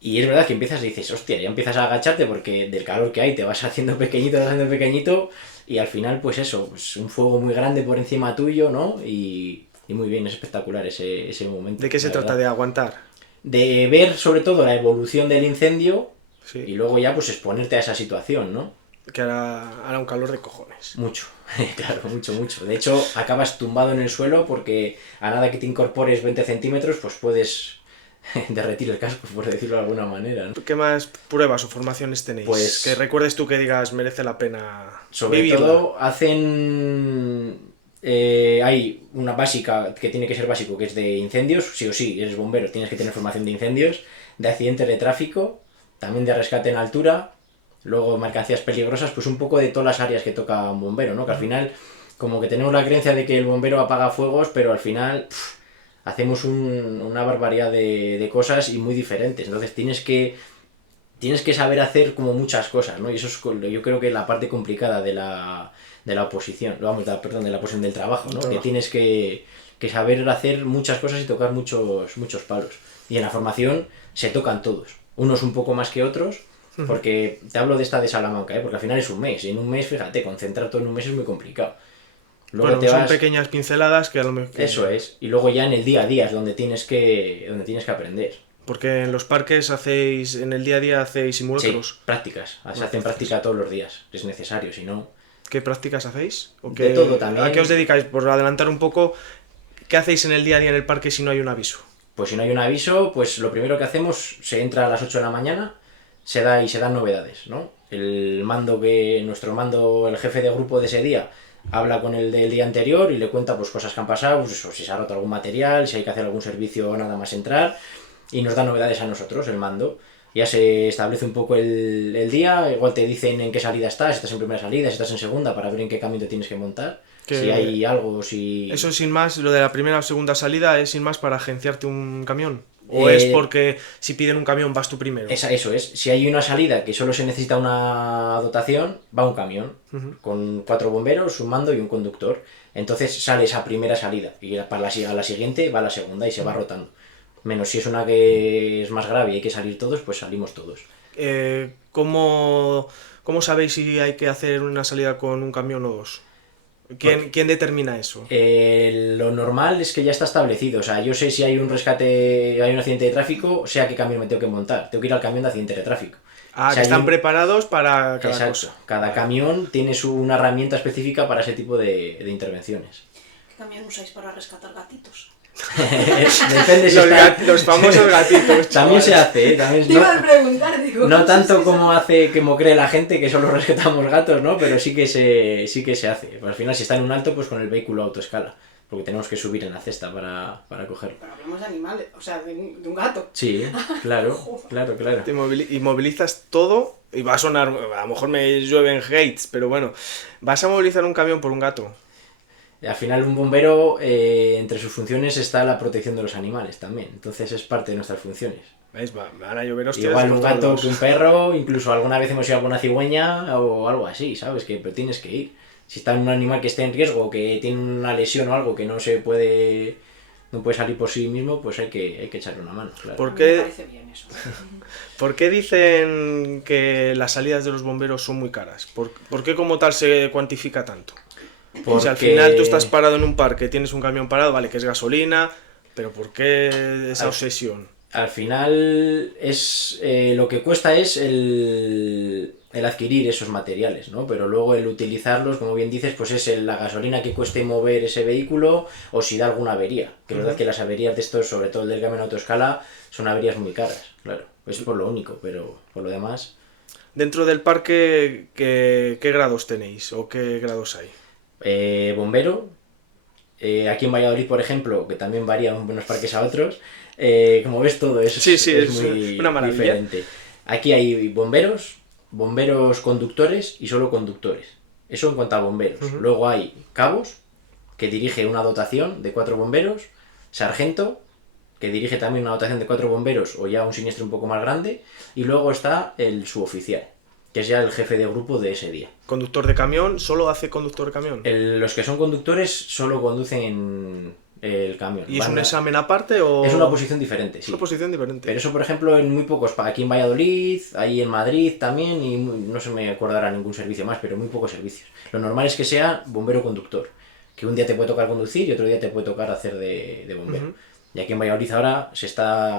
Y es verdad que empiezas y dices, hostia, ya empiezas a agacharte porque del calor que hay te vas haciendo pequeñito, y al final, pues eso, pues un fuego muy grande por encima tuyo, ¿no? Y muy bien, es espectacular ese momento. ¿De qué se trata? ¿De aguantar? De ver sobre todo la evolución del incendio, sí. Y luego ya pues exponerte a esa situación, ¿no? Que hará un calor de cojones. Mucho, claro, mucho. De hecho, acabas tumbado en el suelo porque a nada que te incorpores 20 centímetros, pues puedes derretir el casco, por decirlo de alguna manera, ¿no? ¿Qué más pruebas o formaciones tenéis? Pues, que recuerdes tú que digas merece la pena sobre vivirla. todo hacen... hay una básica que tiene que ser básico, que es de incendios, sí o sí, eres bombero, tienes que tener formación de incendios, de accidentes de tráfico, también de rescate en altura, luego mercancías peligrosas, pues un poco de todas las áreas que toca un bombero, ¿no? Que al final, como que tenemos la creencia de que el bombero apaga fuegos, pero al final hacemos una barbaridad de cosas y muy diferentes, entonces tienes que saber hacer como muchas cosas, ¿no? Y eso es, yo creo que la parte complicada de la oposición, de la oposición del trabajo, ¿no? Que tienes que saber hacer muchas cosas y tocar muchos palos. Y en la formación se tocan todos, unos un poco más que otros, porque te hablo de esta de Salamanca, porque al final es un mes, y en un mes, fíjate, concentrar todo en un mes es muy complicado. Luego son pequeñas pinceladas que a lo mejor... Eso es, y luego ya en el día a día es donde tienes que aprender. Porque en los parques en el día a día hacéis simulacros. Sí, prácticas, se hacen práctica todos los días, es necesario, si no... ¿Qué prácticas hacéis? De todo también. ¿A qué os dedicáis? Por adelantar un poco, ¿qué hacéis en el día a día en el parque si no hay un aviso? Pues si no hay un aviso, pues lo primero que hacemos, se entra a las 8 de la mañana, se dan novedades, ¿no? Nuestro mando, el jefe de grupo de ese día, habla con el del día anterior y le cuenta pues cosas que han pasado, pues, o si se ha roto algún material, si hay que hacer algún servicio nada más entrar, y nos da novedades a nosotros, el mando. ya se establece un poco el día, igual te dicen en qué salida estás, si estás en primera salida, si estás en segunda, para ver en qué camión te tienes que montar, si hay algo, si... Eso sin más, lo de la primera o segunda salida es sin más para agenciarte un camión. ¿O es porque si piden un camión vas tú primero? Eso es. Si hay una salida que solo se necesita una dotación, va un camión con 4 bomberos, un mando y un conductor. Entonces sale esa primera salida y a la siguiente va la segunda y se va rotando. Menos si es una que es más grave y hay que salir todos, pues salimos todos. ¿Cómo sabéis si hay que hacer una salida con un camión o dos? ¿Quién determina eso? Lo normal es que ya está establecido. O sea, yo sé si hay un rescate, hay un accidente de tráfico, sé a qué camión me tengo que montar. Tengo que ir al camión de accidente de tráfico. Ah, que están preparados para cada Exacto. cosa. Cada camión tiene una herramienta específica para ese tipo de intervenciones. ¿Qué camión usáis para rescatar gatitos? Depende si los famosos gatitos. También se hace, también Te iba a preguntar, digo. no tanto como cree la gente que solo rescatamos gatos, ¿no? Pero sí que se hace. Pues al final, si está en un alto, pues con el vehículo a autoescala. Porque tenemos que subir en la cesta para cogerlo. Pero hablamos de animales, o sea, de un gato. Sí, claro. Y movilizas todo, y va a sonar, a lo mejor me llueven hates, pero bueno, vas a movilizar un camión por un gato. Al final un bombero, entre sus funciones está la protección de los animales también. Entonces es parte de nuestras funciones. ¿Veis? Van a llover hostias. Igual un gato que un perro, incluso alguna vez hemos ido a alguna cigüeña o algo así, ¿sabes? Pero tienes que ir. Si está un animal que esté en riesgo, que tiene una lesión o algo que no puede salir por sí mismo, pues hay que echarle una mano, claro. ¿Por qué? Me parece bien eso. ¿Por qué dicen que las salidas de los bomberos son muy caras? ¿Por qué como tal se cuantifica tanto? O sea, al final tú estás parado en un parque, tienes un camión parado, vale, que es gasolina, pero ¿por qué esa obsesión? Al final es lo que cuesta es el adquirir esos materiales, ¿no? Pero luego el utilizarlos, como bien dices, pues es la gasolina que cueste mover ese vehículo o si da alguna avería. Que es verdad que las averías de estos, sobre todo el del camión a autoescala, son averías muy caras, claro. Es por lo único, pero por lo demás... Dentro del parque, ¿qué grados tenéis o qué grados hay? Bombero, aquí en Valladolid, por ejemplo, que también varía de unos parques a otros, como ves todo es muy una maravilla. diferente. Aquí hay bomberos conductores y solo conductores. Eso en cuanto a bomberos. Luego hay cabos, que dirige una dotación de 4 bomberos, sargento, que dirige también una dotación de 4 bomberos o ya un siniestro un poco más grande, y luego está el suboficial, que es ya el jefe de grupo de ese día. ¿Conductor de camión? ¿Solo hace conductor de camión? Los que son conductores solo conducen el camión. ¿Y es un examen aparte o...? Es una posición diferente, sí. Es una posición diferente. Pero eso, por ejemplo, en muy pocos... Aquí en Valladolid, ahí en Madrid también, y no se me acordará ningún servicio más, pero muy pocos servicios. Lo normal es que sea bombero conductor, que un día te puede tocar conducir y otro día te puede tocar hacer de bombero. Y aquí en Valladolid ahora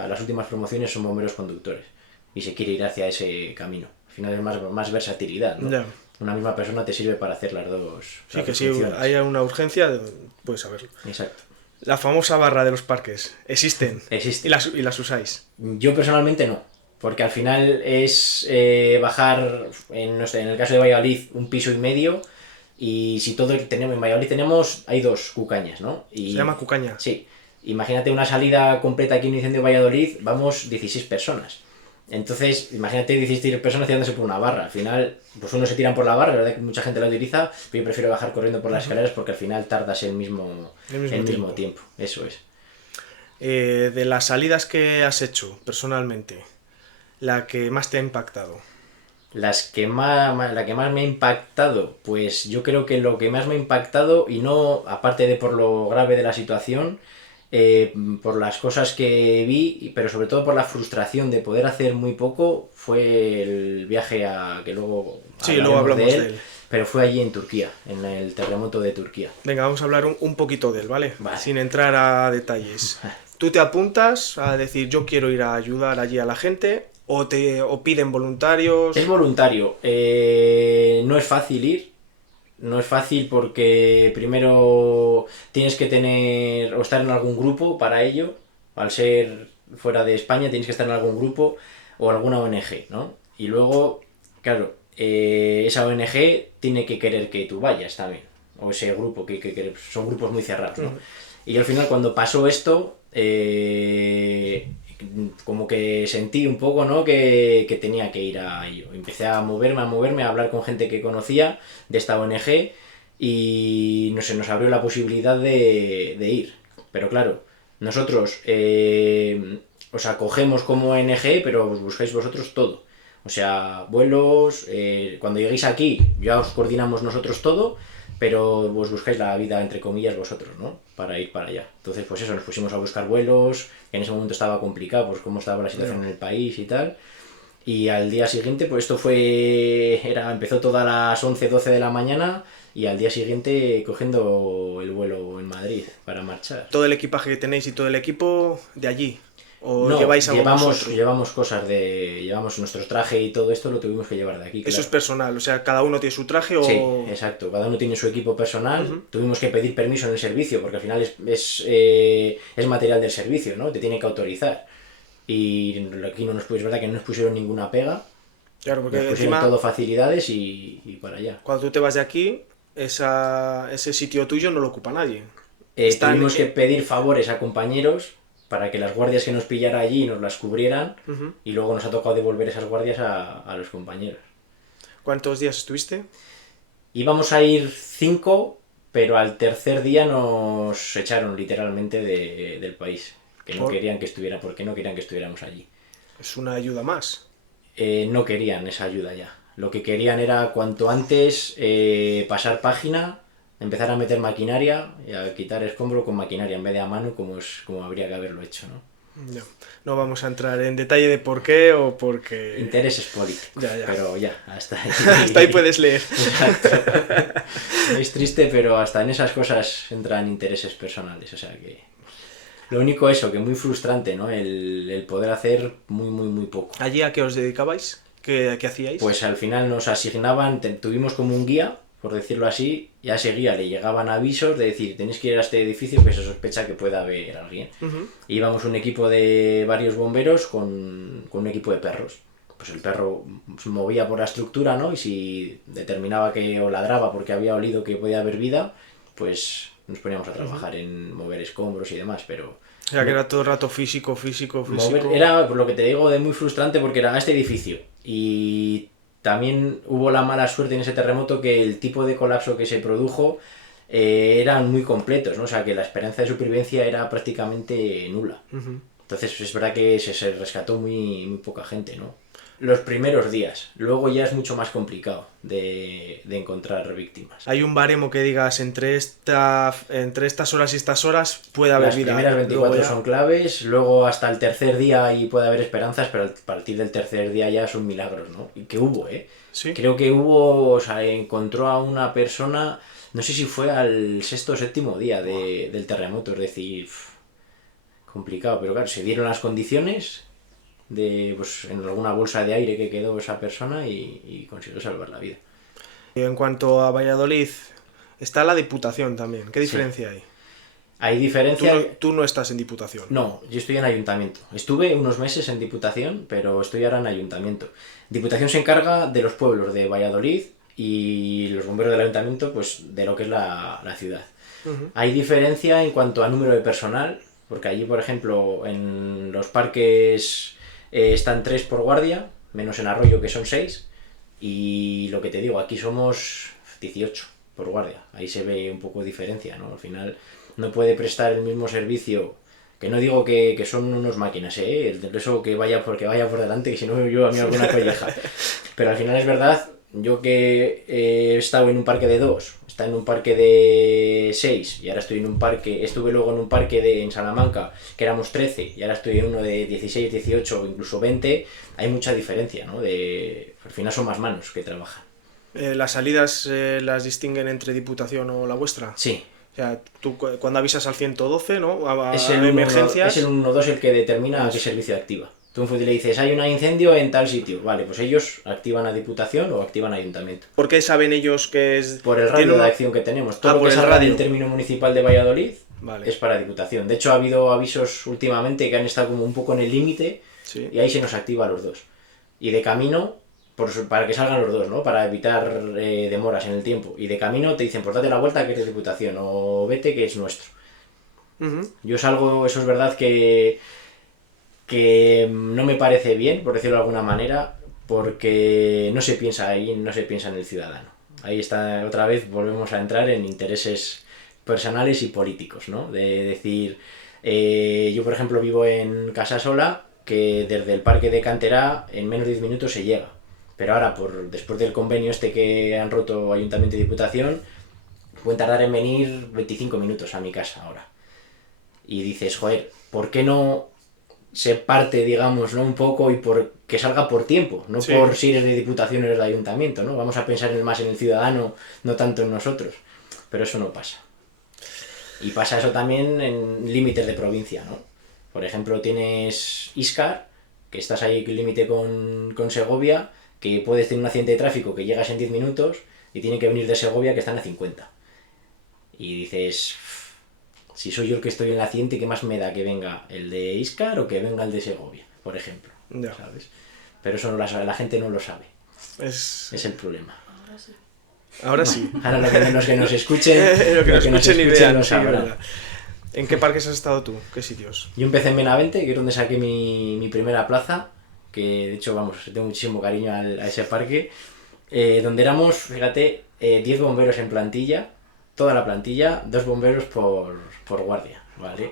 las últimas promociones son bomberos conductores, y se quiere ir hacia ese camino. Al final es más versatilidad, ¿no? Ya. Una misma persona te sirve para hacer las dos. Sí, que si hay una urgencia, puedes saberlo. Exacto. La famosa barra de los parques. ¿Existen? Existe. ¿Y las usáis? Yo personalmente no, porque al final es bajar, en el caso de Valladolid, un piso y medio, y si todo tenemos en Valladolid hay 2 cucañas, ¿no? ¿Se llama cucaña? Sí. Imagínate una salida completa aquí en un incendio de Valladolid, vamos 16 personas. Entonces, imagínate 16 personas tirándose por una barra. Al final, pues uno se tiran por la barra, la verdad que mucha gente la utiliza, pero yo prefiero bajar corriendo por las escaleras porque al final tardas el mismo tiempo. Eso es. De las salidas que has hecho personalmente, la que más te ha impactado. La que más me ha impactado, pues yo creo que lo que más me ha impactado, y no aparte de por lo grave de la situación, por las cosas que vi, pero sobre todo por la frustración de poder hacer muy poco, fue el viaje que luego hablamos de él. Pero fue allí en Turquía, en el terremoto de Turquía. Venga, vamos a hablar un poquito de él, ¿vale? Sin entrar a detalles. ¿Tú te apuntas a decir yo quiero ir a ayudar allí a la gente o piden voluntarios? Es voluntario. No es fácil ir. No es fácil porque primero tienes que tener o estar en algún grupo para ello. Al ser fuera de España tienes que estar en algún grupo o alguna ONG, ¿no? Y luego, claro, esa ONG tiene que querer que tú vayas también. O ese grupo, que son grupos muy cerrados, ¿no? Y al final cuando pasó esto, como que sentí un poco, ¿no? que tenía que ir a ello. Empecé a moverme, a hablar con gente que conocía de esta ONG y no sé, nos abrió la posibilidad de ir. Pero claro, nosotros os acogemos como ONG, pero os buscáis vosotros todo. O sea, vuelos, cuando lleguéis aquí ya os coordinamos nosotros todo, pero vos buscáis la vida, entre comillas, vosotros, ¿no? Para ir para allá. Entonces, pues eso, nos pusimos a buscar vuelos, que en ese momento estaba complicado, pues cómo estaba la situación en el país y tal. Y al día siguiente, pues esto empezó todo a las 11, 12 de la mañana y al día siguiente cogiendo el vuelo en Madrid para marchar. ¿Todo el equipaje que tenéis y todo el equipo de allí? ¿O No, lleváis algo vosotros? llevamos cosas llevamos nuestro traje y todo esto lo tuvimos que llevar de aquí. Claro. Eso es personal, o sea, cada uno tiene su traje o... Sí, exacto, cada uno tiene su equipo personal, tuvimos que pedir permiso en el servicio porque al final es material del servicio, ¿no? Te tienen que autorizar. Y aquí es verdad que no nos pusieron ninguna pega, Claro, porque nos pusieron encima, todo facilidades y para allá. cuando tú te vas de aquí, ese sitio tuyo no lo ocupa nadie. Están- Tuvimos que pedir favores a compañeros para que las guardias que nos pillara allí nos las cubrieran Ujú. y luego nos ha tocado devolver esas guardias a los compañeros. ¿Cuántos días estuviste? Íbamos a ir 5, pero al tercer día nos echaron literalmente del país. Que no ¿Por? querían que estuviera, porque no querían que estuviéramos allí. Es una ayuda más. No querían esa ayuda ya. Lo que querían era cuanto antes pasar página, empezar a meter maquinaria y a quitar escombro con maquinaria en vez de a mano como habría que haberlo hecho, ¿no? No, no vamos a entrar en detalle de por qué o porque... Intereses políticos. Ya. Pero ya, hasta ahí. Hasta ahí puedes leer. Exacto. Es triste, pero hasta en esas cosas entran intereses personales. O sea que. Lo único eso, que muy frustrante, ¿no? El poder hacer muy poco. ¿Allí a qué os dedicabais? ¿Qué hacíais? Pues al final nos asignaban, tuvimos como un guía, por decirlo así, y a ese guía le llegaban avisos de decir, tenéis que ir a este edificio que se sospecha que pueda haber alguien. Ujú. Y íbamos un equipo de varios bomberos con un equipo de perros. Pues el perro se movía por la estructura, ¿no? Y si determinaba que o ladraba porque había olido que podía haber vida, pues nos poníamos a trabajar en mover escombros y demás, pero... O sea, que era todo el rato físico. Era, por lo que te digo, de muy frustrante porque era este edificio. Y también hubo la mala suerte en ese terremoto que el tipo de colapso que se produjo eran muy completos, ¿no? O sea, que la esperanza de supervivencia era prácticamente nula. Ujú. Entonces es verdad que se rescató muy poca gente, ¿no? Los primeros días. Luego ya es mucho más complicado de encontrar víctimas. Hay un baremo que digas entre estas horas y estas horas puede haber Las vida. primeras 24 Luego ya- son claves, luego hasta el tercer día ahí puede haber esperanzas, pero a partir del tercer día ya son milagros, ¿no? Y que hubo, ¿eh? Sí. Creo que hubo, o sea, encontró a una persona, no sé si fue al sexto o séptimo día del terremoto, es decir, complicado, pero claro, se dieron las condiciones pues en alguna bolsa de aire que quedó esa persona y consiguió salvar la vida. Y en cuanto a Valladolid, está la Diputación también. ¿Qué diferencia hay? Hay Tú diferencia... tú no estás en Diputación. No, yo estoy en ayuntamiento. Estuve unos meses en Diputación, pero estoy ahora en ayuntamiento. Diputación se encarga de los pueblos de Valladolid y los bomberos del ayuntamiento, pues de lo que es la ciudad. Ujú. Hay diferencia en cuanto a número de personal, porque allí, por ejemplo, en los parques están 3 por guardia, menos en Arroyo que son 6, y lo que te digo, aquí somos 18 por guardia. Ahí se ve un poco diferencia, ¿no? Al final no puede prestar el mismo servicio, que no digo que son unos máquinas, eso que vaya por delante, que si no yo a mí alguna colleja. Pero al final es verdad, yo que he estado en un parque de 2, está en un parque de 6 y ahora estuve luego en un parque en Salamanca que éramos 13 y ahora estoy en uno de 16, 18 o incluso 20, hay mucha diferencia, ¿no? Al final son más manos que trabajan. ¿Las salidas las distinguen entre Diputación o la vuestra? Sí. O sea, tú cuando avisas al 112, ¿no? A Es el emergencias. Es el 112 el que determina a qué servicio activa. Tú le dices, hay un incendio en tal sitio. Vale, pues ellos activan a Diputación o activan a Ayuntamiento. ¿Por qué saben ellos que es...? Por el radio tiene una- de acción que tenemos. Todo lo por que el salga radio. del término municipal de Valladolid Vale. es para Diputación. De hecho, ha habido avisos últimamente que han estado como un poco en el límite Sí. y ahí se nos activa a los dos. Y de camino, para que salgan los dos, ¿no? Para evitar demoras en el tiempo. Y de camino te dicen, pues date la vuelta que es de Diputación o vete que es nuestro. Ujú. Yo salgo, eso es verdad que que no me parece bien, por decirlo de alguna manera, porque no se piensa ahí, no se piensa en el ciudadano. Ahí está, otra vez volvemos a entrar en intereses personales y políticos, ¿no? De decir, yo por ejemplo vivo en Casasola, que desde el parque de Canterá en menos de 10 minutos se llega. Pero ahora, después del convenio este que han roto Ayuntamiento y Diputación, pueden tardar en venir 25 minutos a mi casa ahora. Y dices, joder, ¿por qué no se parte, digamos, ¿no? Un poco y que salga por tiempo, no sí, por si eres de Diputación o eres de Ayuntamiento, ¿no? Vamos a pensar más en el ciudadano, no tanto en nosotros. Pero eso no pasa. Y pasa eso también en límites de provincia, ¿no? Por ejemplo, tienes Íscar, que estás ahí en límite con Segovia, que puedes tener un accidente de tráfico que llegas en 10 minutos y tienen que venir de Segovia que están a 50. Y dices, si soy yo el que estoy en el accidente, ¿qué más me da que venga el de Íscar o que venga el de Segovia, por ejemplo? Ya. ¿Sabes? Pero eso la gente no lo sabe. Es el problema. Ahora sí. Ahora los que nos escuchen, lo que nos escuchen y vean, lo sí, sabrán. ¿En qué parques has estado tú? ¿Qué sitios? Yo empecé en Benavente, que es donde saqué mi primera plaza, que de hecho, vamos, tengo muchísimo cariño a ese parque, donde éramos, fíjate, 10 bomberos en plantilla, toda la plantilla, 2 bomberos por guardia, ¿vale?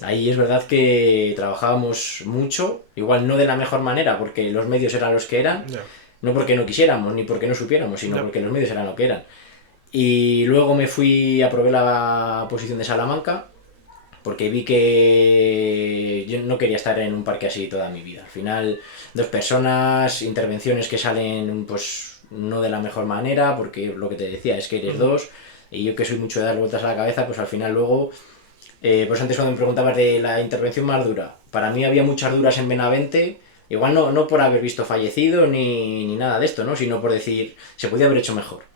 Ahí es verdad que trabajábamos mucho, igual no de la mejor manera, porque los medios eran los que eran, no porque no quisiéramos, ni porque no supiéramos, sino porque los medios eran lo que eran. Y luego probé la posición de Salamanca, porque vi que yo no quería estar en un parque así toda mi vida. Al final, 2 personas, intervenciones que salen pues no de la mejor manera, porque lo que te decía es que eres 2, y yo que soy mucho de dar vueltas a la cabeza, pues al final luego, pues antes cuando me preguntabas de la intervención más dura, para mí había muchas duras en Benavente, igual no por haber visto fallecido ni nada de esto, ¿no? Sino por decir, se podía haber hecho mejor.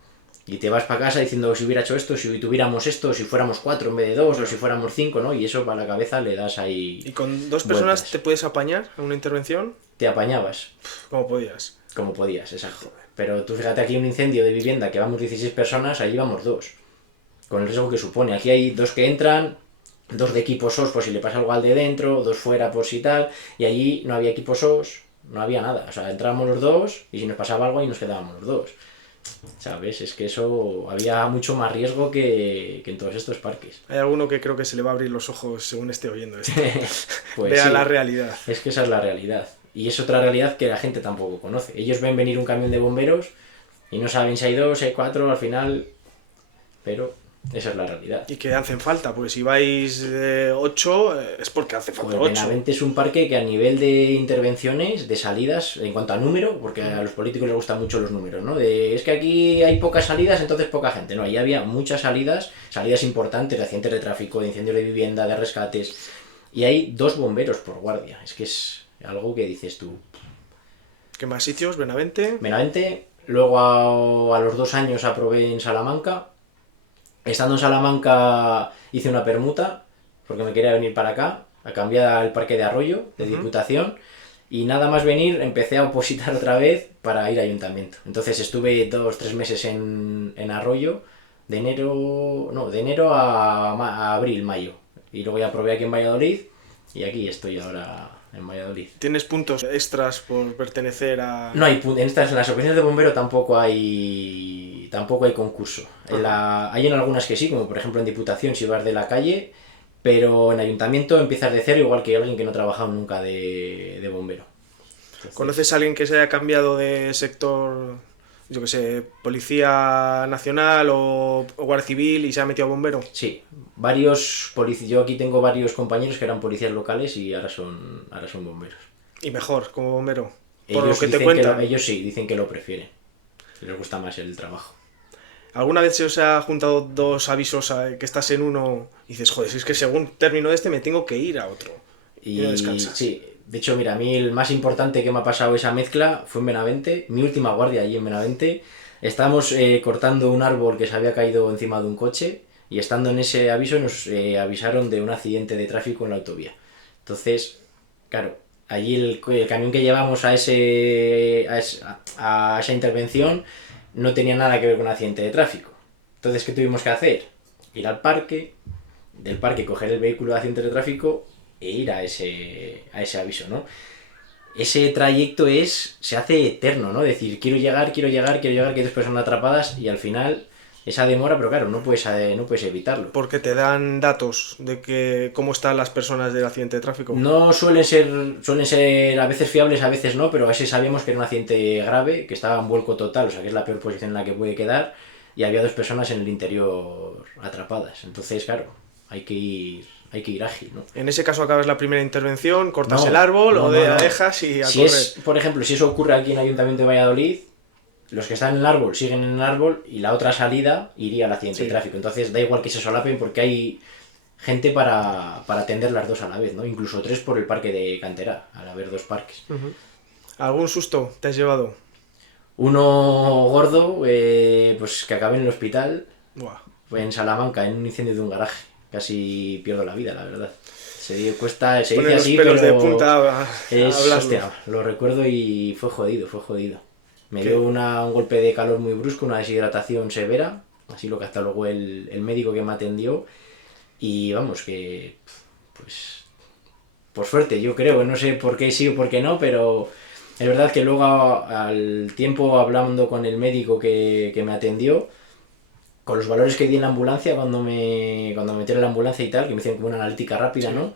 Y te vas para casa diciendo, si hubiera hecho esto, si tuviéramos esto, si fuéramos 4 en vez de 2, o si fuéramos 5, ¿no? Y eso para la cabeza le das ahí. ¿Y con 2 personas vueltas. ¿Te puedes apañar en una intervención? Te apañabas. ¿Cómo podías? Como podías, exacto. Pero tú fíjate, aquí un incendio de vivienda que vamos 16 personas, allí vamos 2. Con el riesgo que supone. Aquí hay 2 que entran, 2 de equipo SOS por si le pasa algo al de dentro, 2 fuera por si tal, y allí no había equipo SOS, no había nada. O sea, entrábamos los 2 y si nos pasaba algo ahí nos quedábamos los 2. ¿Sabes? Es que eso había mucho más riesgo que en todos estos parques. Hay alguno que creo que se le va a abrir los ojos según esté oyendo esto. Pues vea sí, la realidad. Es que esa es la realidad. Y es otra realidad que la gente tampoco conoce. Ellos ven venir un camión de bomberos y no saben si hay 2, si hay 4 al final. Pero esa es la realidad. Y que hacen falta, pues si vais 8 es porque hace falta 8. Benavente es un parque que a nivel de intervenciones, de salidas, en cuanto a número, porque a los políticos les gustan mucho los números, ¿no? Es que aquí hay pocas salidas, entonces poca gente. No, ahí había muchas salidas importantes de accidentes de tráfico, de incendios de vivienda, de rescates. Y hay 2 bomberos por guardia. Es que es algo que dices tú. ¿Qué más sitios? ¿Benavente? Benavente. Luego a los 2 años aprobé en Salamanca. Estando en Salamanca hice una permuta, porque me quería venir para acá, a cambiar al parque de Arroyo, de Diputación, y nada más venir empecé a opositar otra vez para ir a Ayuntamiento. Entonces estuve 2-3 meses en Arroyo, de enero a abril, mayo, y luego ya probé aquí en Valladolid, y aquí estoy ahora en Valladolid. ¿Tienes puntos extras por pertenecer a...? No hay puntos, en las oficinas de bombero tampoco hay concurso. Hay en algunas que sí, como por ejemplo en Diputación si vas de la calle, pero en Ayuntamiento empiezas de cero igual que alguien que no ha trabajado nunca de bombero. Entonces, ¿conoces a alguien que se haya cambiado de sector, yo que sé, Policía Nacional o Guardia Civil y se ha metido a bombero? Sí, varios policías. Yo aquí tengo varios compañeros que eran policías locales y ahora son bomberos. Y mejor, como bombero, por ellos lo que te cuentan. Ellos sí, dicen que lo prefieren. Les gusta más el trabajo. ¿Alguna vez se os ha juntado 2 avisos que estás en uno y dices, joder, si es que según termino este me tengo que ir a otro? Y no descansas. Sí, de hecho, mira, a mí el más importante que me ha pasado esa mezcla fue en Benavente, mi última guardia allí en Benavente. Estábamos cortando un árbol que se había caído encima de un coche y estando en ese aviso nos avisaron de un accidente de tráfico en la autovía. Entonces, claro, allí el camión que llevamos a esa intervención no tenía nada que ver con un accidente de tráfico. Entonces, ¿qué tuvimos que hacer? Ir al parque, del parque coger el vehículo de accidente de tráfico ir a ese aviso, ¿no? Ese trayecto se hace eterno, ¿no? Decir, quiero llegar, que hay dos personas atrapadas y al final esa demora, pero claro, no puedes evitarlo. Porque te dan datos de cómo están las personas del accidente de tráfico. No suelen ser a veces fiables, a veces no, pero a veces sabíamos que era un accidente grave, que estaba en vuelco total, o sea que es la peor posición en la que puede quedar, y había 2 personas en el interior atrapadas. Entonces, claro, hay que ir ágil, ¿no? En ese caso acabas la primera intervención, cortas No, el árbol no, o no, no. dejas y a Si correr. por ejemplo, si eso ocurre aquí en el Ayuntamiento de Valladolid, los que están en el árbol siguen en el árbol y la otra salida iría al accidente de tráfico. Entonces da igual que se solapen porque hay gente para atender las 2 a la vez, ¿no? Incluso 3 por el parque de Cantera, al haber 2 parques. ¿Algún susto te has llevado? Uno gordo, pues que acabé en el hospital, Buah. en Salamanca, en un incendio de un garaje. Casi pierdo la vida, la verdad. Se dice Pone los así, pelos pero de punta a hablarlo. hostia, lo recuerdo y fue jodido. Me dio un golpe de calor muy brusco, una deshidratación severa, así lo que hasta luego el médico que me atendió. Y vamos, que pues por suerte, yo creo, no sé por qué sí o por qué no, pero es verdad que luego al tiempo hablando con el médico que me atendió, con los valores que di en la ambulancia cuando me metieron en la ambulancia y tal, que me hicieron como una analítica rápida, Sí. ¿no?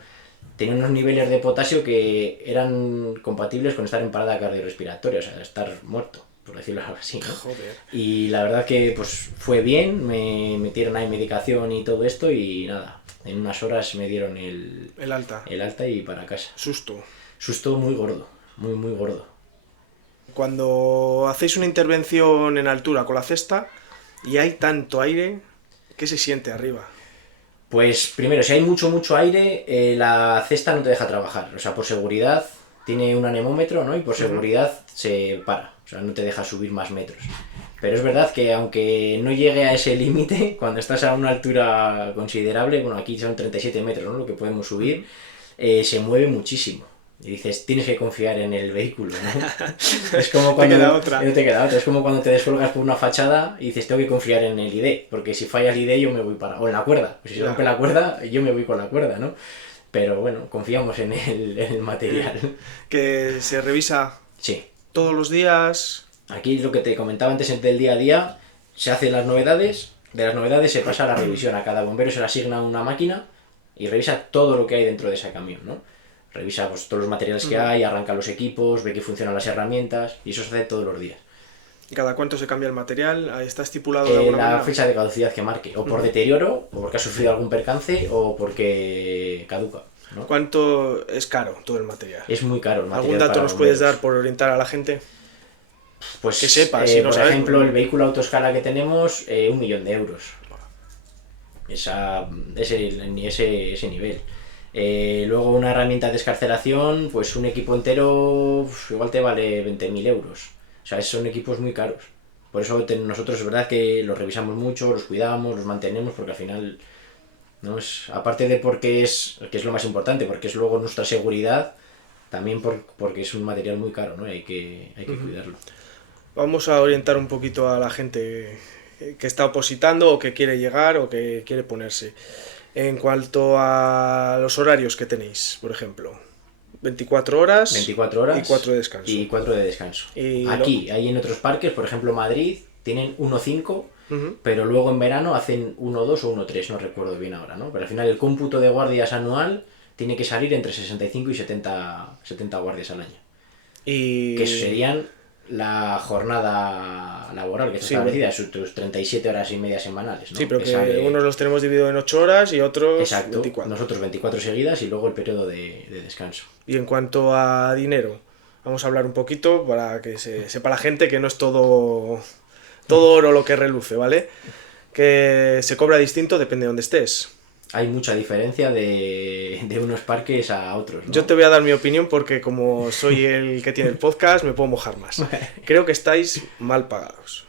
Tenía unos niveles de potasio que eran compatibles con estar en parada cardiorrespiratoria, o sea, estar muerto, por decirlo así, ¿no? Joder. Y la verdad que pues fue bien, me metieron ahí medicación y todo esto y nada, en unas horas me dieron el alta y para casa. Susto. Susto muy gordo, muy gordo. Cuando hacéis una intervención en altura con la cesta y hay tanto aire, ¿qué se siente arriba? Pues primero, si hay mucho aire, la cesta no te deja trabajar. O sea, por seguridad tiene un anemómetro, ¿no? Y por seguridad se para. O sea, no te deja subir más metros. Pero es verdad que aunque no llegue a ese límite, cuando estás a una altura considerable, bueno, aquí son 37 metros, ¿no? Lo que podemos subir, se mueve muchísimo. Y dices, tienes que confiar en el vehículo, ¿no? Es como cuando, Te queda otra. no te queda otra. Es como cuando te descuelgas por una fachada y dices, tengo que confiar en el ID, porque si falla el ID yo me voy para... O en la cuerda, pues si se rompe la cuerda, yo me voy con la cuerda, ¿no? Pero bueno, confiamos en el material. Que se revisa Sí. todos los días. Aquí lo que te comentaba antes del día a día, se hacen las novedades, de las novedades se pasa a la revisión, a cada bombero se le asigna una máquina y revisa todo lo que hay dentro de ese camión, ¿no? Revisa pues, todos los materiales que hay, arranca los equipos, ve que funcionan las herramientas y eso se hace todos los días. ¿Cada cuánto se cambia el material? ¿Está estipulado de alguna La manera? fecha de caducidad que marque, o por deterioro, o porque ha sufrido algún percance, o porque caduca, ¿no? ¿Cuánto es caro todo el material? Es muy caro el material. ¿Algún dato para nos puedes bomberos. dar por orientar a la gente? Pues que sepa, si no por sabes, ejemplo, pues- el vehículo autoescala que tenemos, 1.000.000 euros. Ese nivel. Luego una herramienta de excarcelación, pues un equipo entero igual te vale 20.000 euros. O sea, son equipos muy caros. Por eso nosotros es verdad que los revisamos mucho, los cuidamos, los mantenemos, porque al final, ¿no? Aparte de que es lo más importante, porque es luego nuestra seguridad, también porque es un material muy caro, ¿no? Hay que cuidarlo. Vamos a orientar un poquito a la gente que está opositando o que quiere llegar o que quiere ponerse. En cuanto a los horarios que tenéis, por ejemplo, 24 horas, 24 horas y 4 de descanso. Y 4 de descanso. Y Aquí, hay en otros parques, por ejemplo Madrid, tienen 1.5, Ujú. pero luego en verano hacen 1.2 o 1.3, no recuerdo bien ahora, ¿no? Pero al final el cómputo de guardias anual tiene que salir entre 65 y 70 guardias al año. Y... Que eso serían la jornada laboral que está Sí, establecida, tus 37 horas y media semanales, ¿no? Sí, pero que sale- unos los tenemos dividido en 8 horas y otros Exacto, 24. nosotros 24 seguidas y luego el periodo de descanso. Y en cuanto a dinero, vamos a hablar un poquito para que sepa la gente que no es todo oro lo que reluce, ¿vale? Que se cobra distinto, depende de dónde estés. Hay mucha diferencia de unos parques a otros, ¿no? Yo te voy a dar mi opinión porque como soy el que tiene el podcast me puedo mojar más. Creo que estáis mal pagados.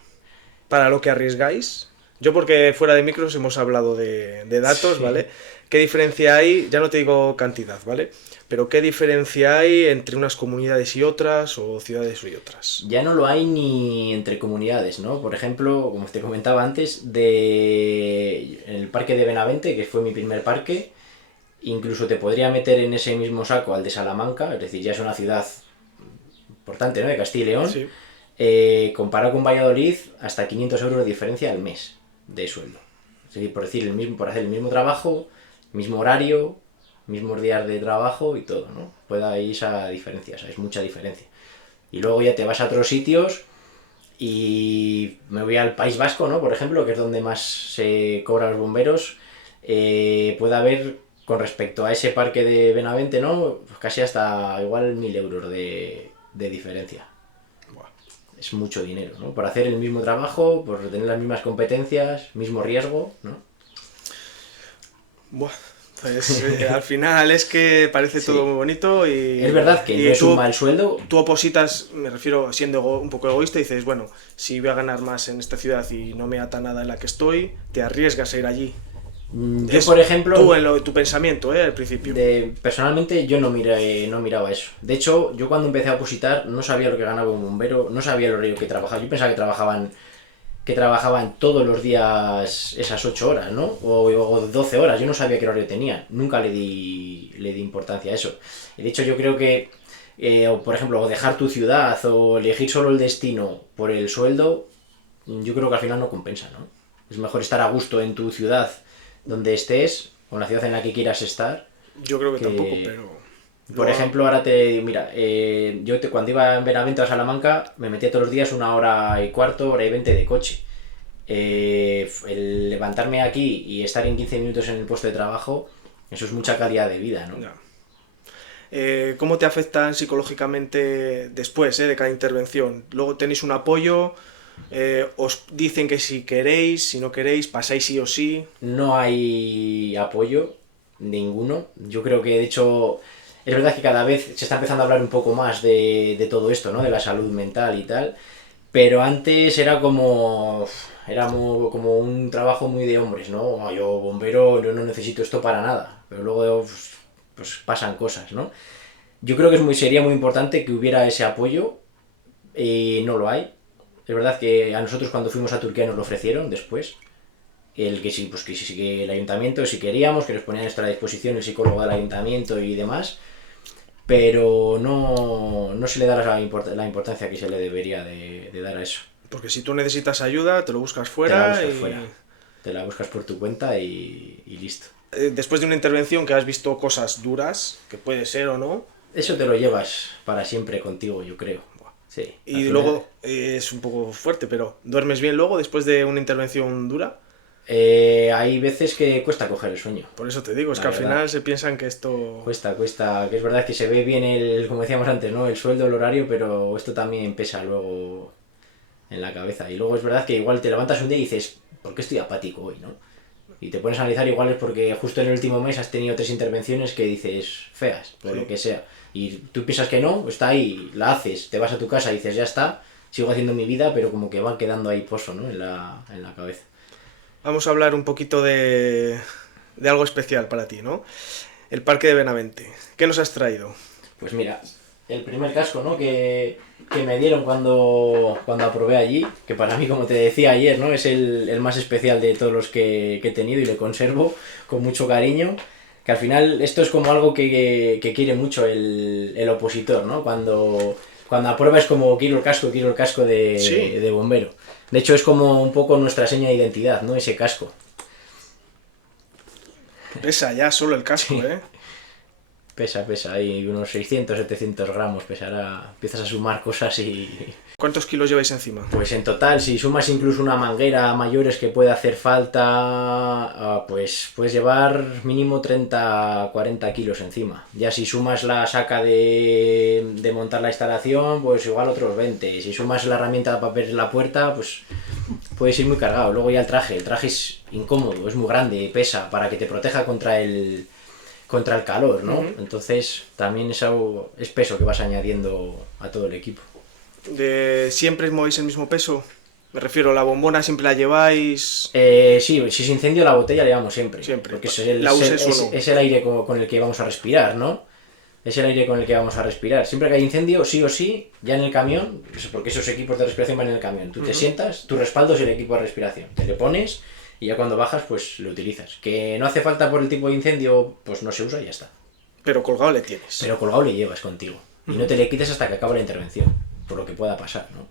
Para lo que arriesgáis. Yo porque fuera de micros hemos hablado de datos, Sí. ¿vale? ¿Qué diferencia hay? Ya no te digo cantidad, ¿vale? Pero ¿qué diferencia hay entre unas comunidades y otras o ciudades y otras? Ya no lo hay ni entre comunidades, ¿no? Por ejemplo, como te comentaba antes, en el parque de Benavente, que fue mi primer parque, incluso te podría meter en ese mismo saco al de Salamanca, es decir, ya es una ciudad importante, ¿no?, de Castilla y León, Sí. Comparado con Valladolid, hasta 500 euros de diferencia al mes de sueldo. Es decir, por hacer el mismo trabajo, mismo horario, mismos días de trabajo y todo, ¿no? Puede haber esa diferencia, o sea, es mucha diferencia. Y luego ya te vas a otros sitios y me voy al País Vasco, ¿no?, por ejemplo, que es donde más se cobran los bomberos. Puede haber, con respecto a ese parque de Benavente, ¿no?, pues casi hasta igual 1.000 euros de diferencia. Buah. Es mucho dinero, ¿no? Por hacer el mismo trabajo, por tener las mismas competencias, mismo riesgo, ¿no? Buah. Pues al final es que parece Sí. todo muy bonito y... Es verdad que y no es un mal sueldo. Tú opositas, me refiero siendo un poco egoísta, y dices, bueno, si voy a ganar más en esta ciudad y no me ata nada en la que estoy, te arriesgas a ir allí. Yo, por ejemplo, Tú, tu pensamiento, al principio. personalmente yo no miraba eso. De hecho, yo cuando empecé a opositar no sabía lo que ganaba un bombero, no sabía el horario que trabajaba. Yo pensaba que trabajaban todos los días esas 8 horas, ¿no? O 12 horas, yo no sabía qué horario tenían. Nunca le di importancia a eso. Y de hecho yo creo que, por ejemplo, dejar tu ciudad o elegir solo el destino por el sueldo, yo creo que al final no compensa, ¿no? Es mejor estar a gusto en tu ciudad donde estés, o en la ciudad en la que quieras estar. Yo creo que tampoco, pero... Por ejemplo, ahora mira, cuando iba en Benavente a Salamanca, me metía todos los días 1 hora y cuarto, 1 hora y 20 de coche. El levantarme aquí y estar en 15 minutos en el puesto de trabajo, eso es mucha calidad de vida, ¿no? Ya. ¿Cómo te afectan psicológicamente después de cada intervención? Luego tenéis un apoyo, os dicen que si queréis, si no queréis, pasáis sí o sí. No hay apoyo ninguno. Yo creo que, de hecho, es verdad que cada vez se está empezando a hablar un poco más de todo esto, ¿no? De la salud mental y tal. Pero antes era como un trabajo muy de hombres, ¿no? Yo, bombero, yo no necesito esto para nada. Pero luego pues pasan cosas, ¿no? Yo creo que sería muy importante que hubiera ese apoyo. No lo hay. Es verdad que a nosotros cuando fuimos a Turquía nos lo ofrecieron después. Que el ayuntamiento, si queríamos, que nos ponían a nuestra disposición el psicólogo del ayuntamiento y demás. Pero no se le da la importancia que se le debería de dar a eso. Porque si tú necesitas ayuda, te lo buscas Te la fuera buscas y... fuera. Te la buscas por tu cuenta y listo. Después de una intervención que has visto cosas duras, que puede ser o no, Eso te lo llevas para siempre contigo, yo creo. Sí. y luego es un poco fuerte, pero ¿duermes bien luego después de una intervención dura? Hay veces que cuesta coger el sueño. Por eso te digo, es La que al verdad. final se piensan que esto... Cuesta, que es verdad que se ve bien como decíamos antes, ¿no? El sueldo, el horario, pero esto también pesa luego en la cabeza. Y luego es verdad que igual te levantas un día y dices, ¿por qué estoy apático hoy, no? Y te pones a analizar, igual es porque justo en el último mes has tenido 3 intervenciones que dices feas, por Sí. lo que sea. Y tú piensas que no, está ahí, la haces, te vas a tu casa y dices, ya está, sigo haciendo mi vida, pero como que van quedando ahí pozo, ¿no? En la cabeza. Vamos a hablar un poquito de algo especial para ti, ¿no? El Parque de Benavente. ¿Qué nos has traído? Pues mira, el primer casco, ¿no? que me dieron cuando aprobé allí, que para mí, como te decía ayer, ¿no? Es el más especial de todos los que he tenido y le conservo con mucho cariño. Que al final esto es como algo que quiere mucho el opositor, ¿no? Cuando aprueba es como quiero el casco Sí. de bombero. De hecho es como un poco nuestra seña de identidad, ¿no? Ese casco. Pesa ya solo el casco, Sí. ¿eh? Pesa, hay unos 600, 700 gramos, pesará, empiezas a sumar cosas y... ¿Cuántos kilos lleváis encima? Pues en total, si sumas incluso una manguera a mayores que puede hacer falta, pues puedes llevar mínimo 30, 40 kilos encima. Ya si sumas la saca de montar la instalación, pues igual otros 20. Si sumas la herramienta para abrir la puerta, pues puedes ir muy cargado. Luego ya el traje es incómodo, es muy grande, pesa, para que te proteja contra el calor, ¿no? Ujú. Entonces también es peso que vas añadiendo a todo el equipo. ¿Siempre movéis el mismo peso? Me refiero, la bombona siempre la lleváis... Sí, si se incendia la botella la llevamos siempre. Siempre. Porque La uses o no. es el aire con el que vamos a respirar, ¿no? Es el aire con el que vamos a respirar. Siempre que hay incendio, sí o sí, ya en el camión, porque esos equipos de respiración van en el camión. Tú te sientas, tu respaldo es el equipo de respiración. Te le pones y ya cuando bajas pues lo utilizas. Que no hace falta por el tipo de incendio, pues no se usa y ya está. Pero colgado le tienes. Pero colgado le llevas contigo. Y no te le quites hasta que acabe la intervención, por lo que pueda pasar, ¿no?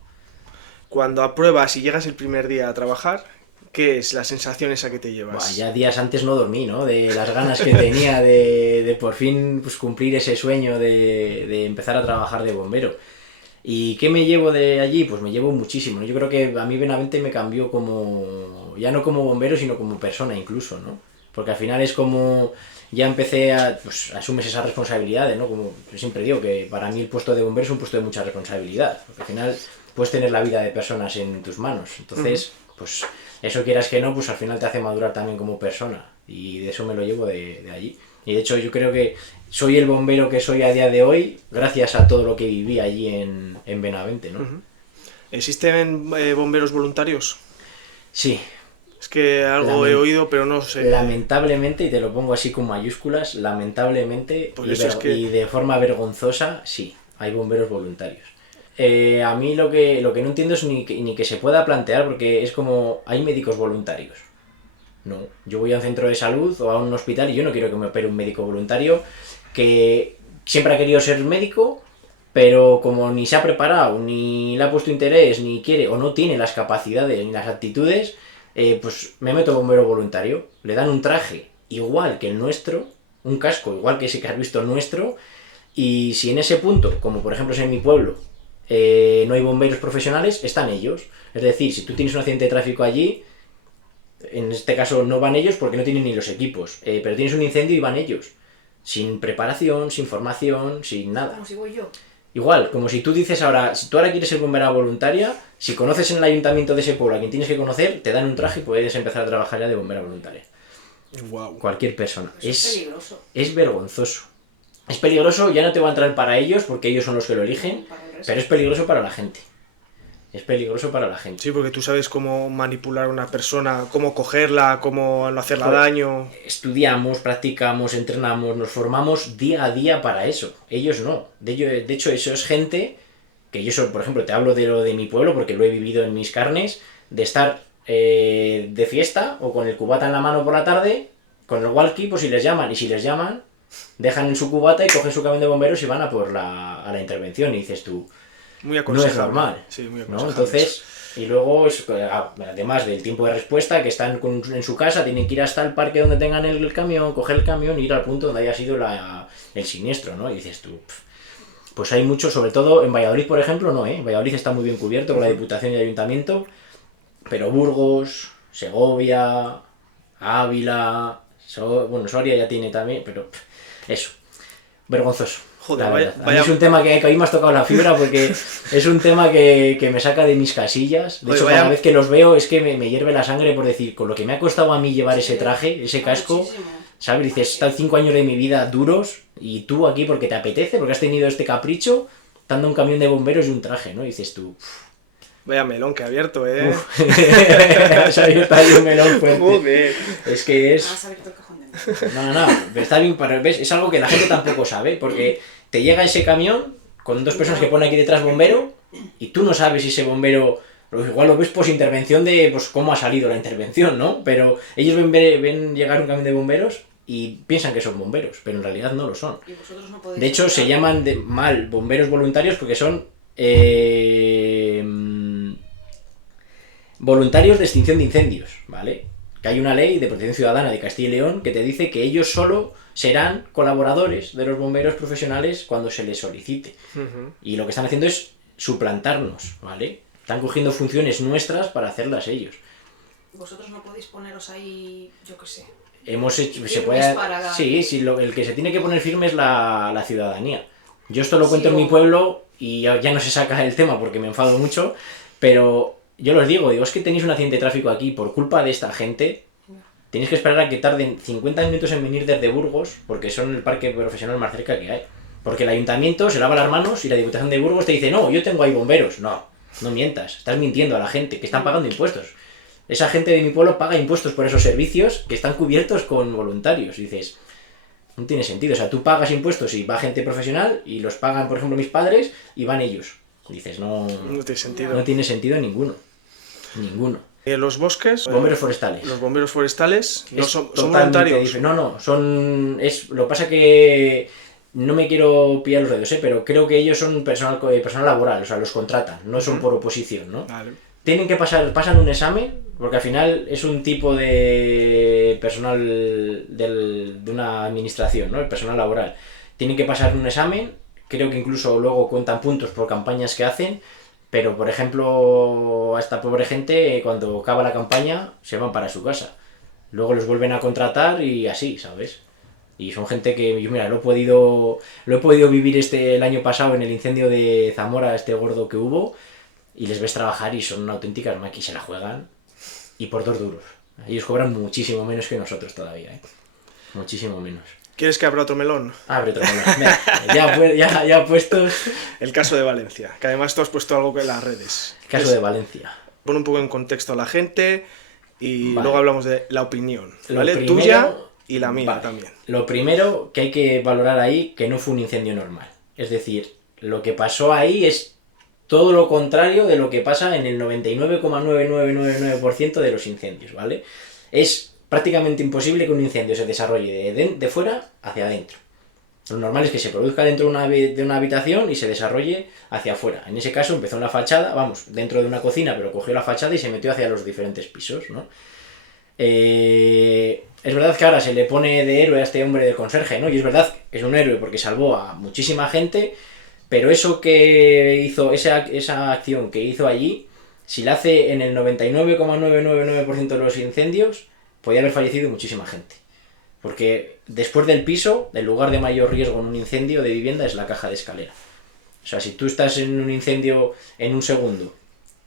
Cuando apruebas y llegas el primer día a trabajar, ¿qué es la sensación esa que te llevas? Buah, ya días antes no dormí, ¿no? De las ganas que tenía de por fin pues, cumplir ese sueño de empezar a trabajar de bombero. ¿Y qué me llevo de allí? Pues me llevo muchísimo, ¿no? Yo creo que a mí Benavente me cambió como... ya no como bombero, sino como persona incluso, ¿no? Porque al final es como... ya empecé a... pues asumes esas responsabilidades, ¿no? Como yo siempre digo, que para mí el puesto de bombero es un puesto de mucha responsabilidad. Porque al final puedes tener la vida de personas en tus manos. Entonces, pues eso quieras que no, pues al final te hace madurar también como persona. Y de eso me lo llevo de allí. Y de hecho yo creo que soy el bombero que soy a día de hoy gracias a todo lo que viví allí en Benavente, ¿no? ¿Existen bomberos voluntarios? Sí. Es que algo he oído, pero no sé. Lamentablemente, y te lo pongo así con mayúsculas, lamentablemente y de forma vergonzosa, sí, hay bomberos voluntarios. A mí lo que no entiendo es ni que se pueda plantear, porque es como, hay médicos voluntarios. No, yo voy a un centro de salud o a un hospital y yo no quiero que me opere un médico voluntario que siempre ha querido ser médico, pero como ni se ha preparado, ni le ha puesto interés, ni quiere o no tiene las capacidades ni las actitudes, pues me meto bombero voluntario. Le dan un traje igual que el nuestro, un casco igual que ese que has visto nuestro, y si en ese punto, como por ejemplo es en mi pueblo, no hay bomberos profesionales, están ellos. Es decir, si tú tienes un accidente de tráfico allí, en este caso no van ellos porque no tienen ni los equipos, pero tienes un incendio y van ellos, sin preparación, sin formación, sin nada. Como si voy yo. Igual, como si tú dices ahora, si tú ahora quieres ser bombera voluntaria, si conoces en el ayuntamiento de ese pueblo a quien tienes que conocer, te dan un traje y puedes empezar a trabajar ya de bombera voluntaria. Wow. Cualquier persona. Es peligroso. Es vergonzoso. Es peligroso, ya no te va a entrar para ellos porque ellos son los que lo eligen, pero es peligroso para la gente. Es peligroso para la gente. Sí, porque tú sabes cómo manipular a una persona, cómo cogerla, cómo no hacerla daño. Estudiamos, practicamos, entrenamos, nos formamos día a día para eso. Ellos no. De hecho, eso es gente que yo, por ejemplo, te hablo de lo de mi pueblo porque lo he vivido en mis carnes, de estar de fiesta o con el cubata en la mano por la tarde, con el walkie, pues si les llaman, y si les llaman, dejan en su cubata y cogen su camión de bomberos y van a por a la intervención. Y dices tú, muy no es normal, sí, muy ¿no? Entonces, y luego, además del tiempo de respuesta, que están en su casa, tienen que ir hasta el parque donde tengan el camión, coger el camión y ir al punto donde haya sido el siniestro, ¿no? Y dices tú, pues hay mucho, sobre todo en Valladolid, por ejemplo, no, ¿eh? Valladolid está muy bien cubierto con la Diputación y el Ayuntamiento, pero Burgos, Segovia, Ávila, Soria ya tiene también, pero eso, vergonzoso. Joder, vaya. A mí es un tema que hoy me has tocado la fibra porque es un tema que me saca de mis casillas. De hecho, cada vez que los veo es que me hierve la sangre por decir, con lo que me ha costado a mí llevar ese traje, ese casco, muchísimo. ¿Sabes? Dices, he estado 5 años de mi vida duros y tú aquí porque te apetece, porque has tenido este capricho, dando un camión de bomberos y un traje, ¿no? Y dices tú... Vaya melón que ha abierto, ¿eh? Se ha abierto ahí un melón fuerte. Joder. Es que es... Has abierto el cajón de No, pero está bien, ¿ves? Es algo que la gente tampoco sabe, porque te llega ese camión con 2 personas que pone aquí detrás bombero y tú no sabes si ese bombero, igual lo ves pues intervención de pues cómo ha salido la intervención, ¿no? Pero ellos ven llegar un camión de bomberos y piensan que son bomberos, pero en realidad no lo son. ¿Y vosotros no podéis de hecho, se llaman mal bomberos voluntarios porque son voluntarios de extinción de incendios, ¿vale? Que hay una ley de protección ciudadana de Castilla y León que te dice que ellos solo serán colaboradores de los bomberos profesionales cuando se les solicite. Y lo que están haciendo es suplantarnos, ¿vale? Están cogiendo funciones nuestras para hacerlas ellos. Vosotros no podéis poneros ahí, yo qué sé. Hemos hecho... Se puede, sí, el que se tiene que poner firme es la ciudadanía. Yo esto lo cuento en mi pueblo y ya no se saca el tema porque me enfado mucho, pero... Yo los digo, es que tenéis un accidente de tráfico aquí por culpa de esta gente, tenéis que esperar a que tarden 50 minutos en venir desde Burgos, porque son el parque profesional más cerca que hay. Porque el ayuntamiento se lava las manos y la Diputación de Burgos te dice, no, yo tengo ahí bomberos. No mientas, estás mintiendo a la gente, que están pagando impuestos. Esa gente de mi pueblo paga impuestos por esos servicios que están cubiertos con voluntarios. Y dices, no tiene sentido, o sea, tú pagas impuestos y va gente profesional y los pagan, por ejemplo, mis padres y van ellos. Dices, no tiene sentido. No tiene sentido ninguno. En los bosques, Bomberos forestales. los bomberos forestales no Es son totalmente voluntarios. No, son... Lo que pasa que no me quiero pillar los dedos, pero creo que ellos son personal laboral, o sea, los contratan, no son por oposición, ¿no? Vale. Tienen que pasan un examen, porque al final es un tipo de personal de una administración, ¿no? El personal laboral. Tienen que pasar un examen, creo que incluso luego cuentan puntos por campañas que hacen, pero por ejemplo, a esta pobre gente, cuando acaba la campaña, se van para su casa. Luego los vuelven a contratar y así, ¿sabes? Y son gente que, yo mira, lo he podido vivir el año pasado en el incendio de Zamora, este gordo que hubo, y les ves trabajar y son auténticas máquinas, se la juegan, y por 2 duros. Ellos cobran muchísimo menos que nosotros todavía, ¿eh? Muchísimo menos. ¿Quieres que abra otro melón? Abre otro melón. Mira, ya puestos. El caso de Valencia, que además tú has puesto algo en las redes. El caso de Valencia. Pon un poco en contexto a la gente y Vale. luego hablamos de la opinión, Lo ¿vale? primero- Tuya y la mía Vale. también. Lo primero que hay que valorar ahí, que no fue un incendio normal. Es decir, lo que pasó ahí es todo lo contrario de lo que pasa en el 99,9999% de los incendios, ¿vale? Es prácticamente imposible que un incendio se desarrolle de fuera hacia adentro. Lo normal es que se produzca dentro de una habitación y se desarrolle hacia afuera. En ese caso empezó en la fachada, dentro de una cocina, pero cogió la fachada y se metió hacia los diferentes pisos, ¿no? Es verdad que ahora se le pone de héroe a este hombre del conserje, ¿no? Y es verdad que es un héroe porque salvó a muchísima gente, pero eso que hizo, esa acción que hizo allí, si la hace en el 99,999% de los incendios, podía haber fallecido muchísima gente. Porque después del piso, el lugar de mayor riesgo en un incendio de vivienda es la caja de escalera. O sea, si tú estás en un incendio en un segundo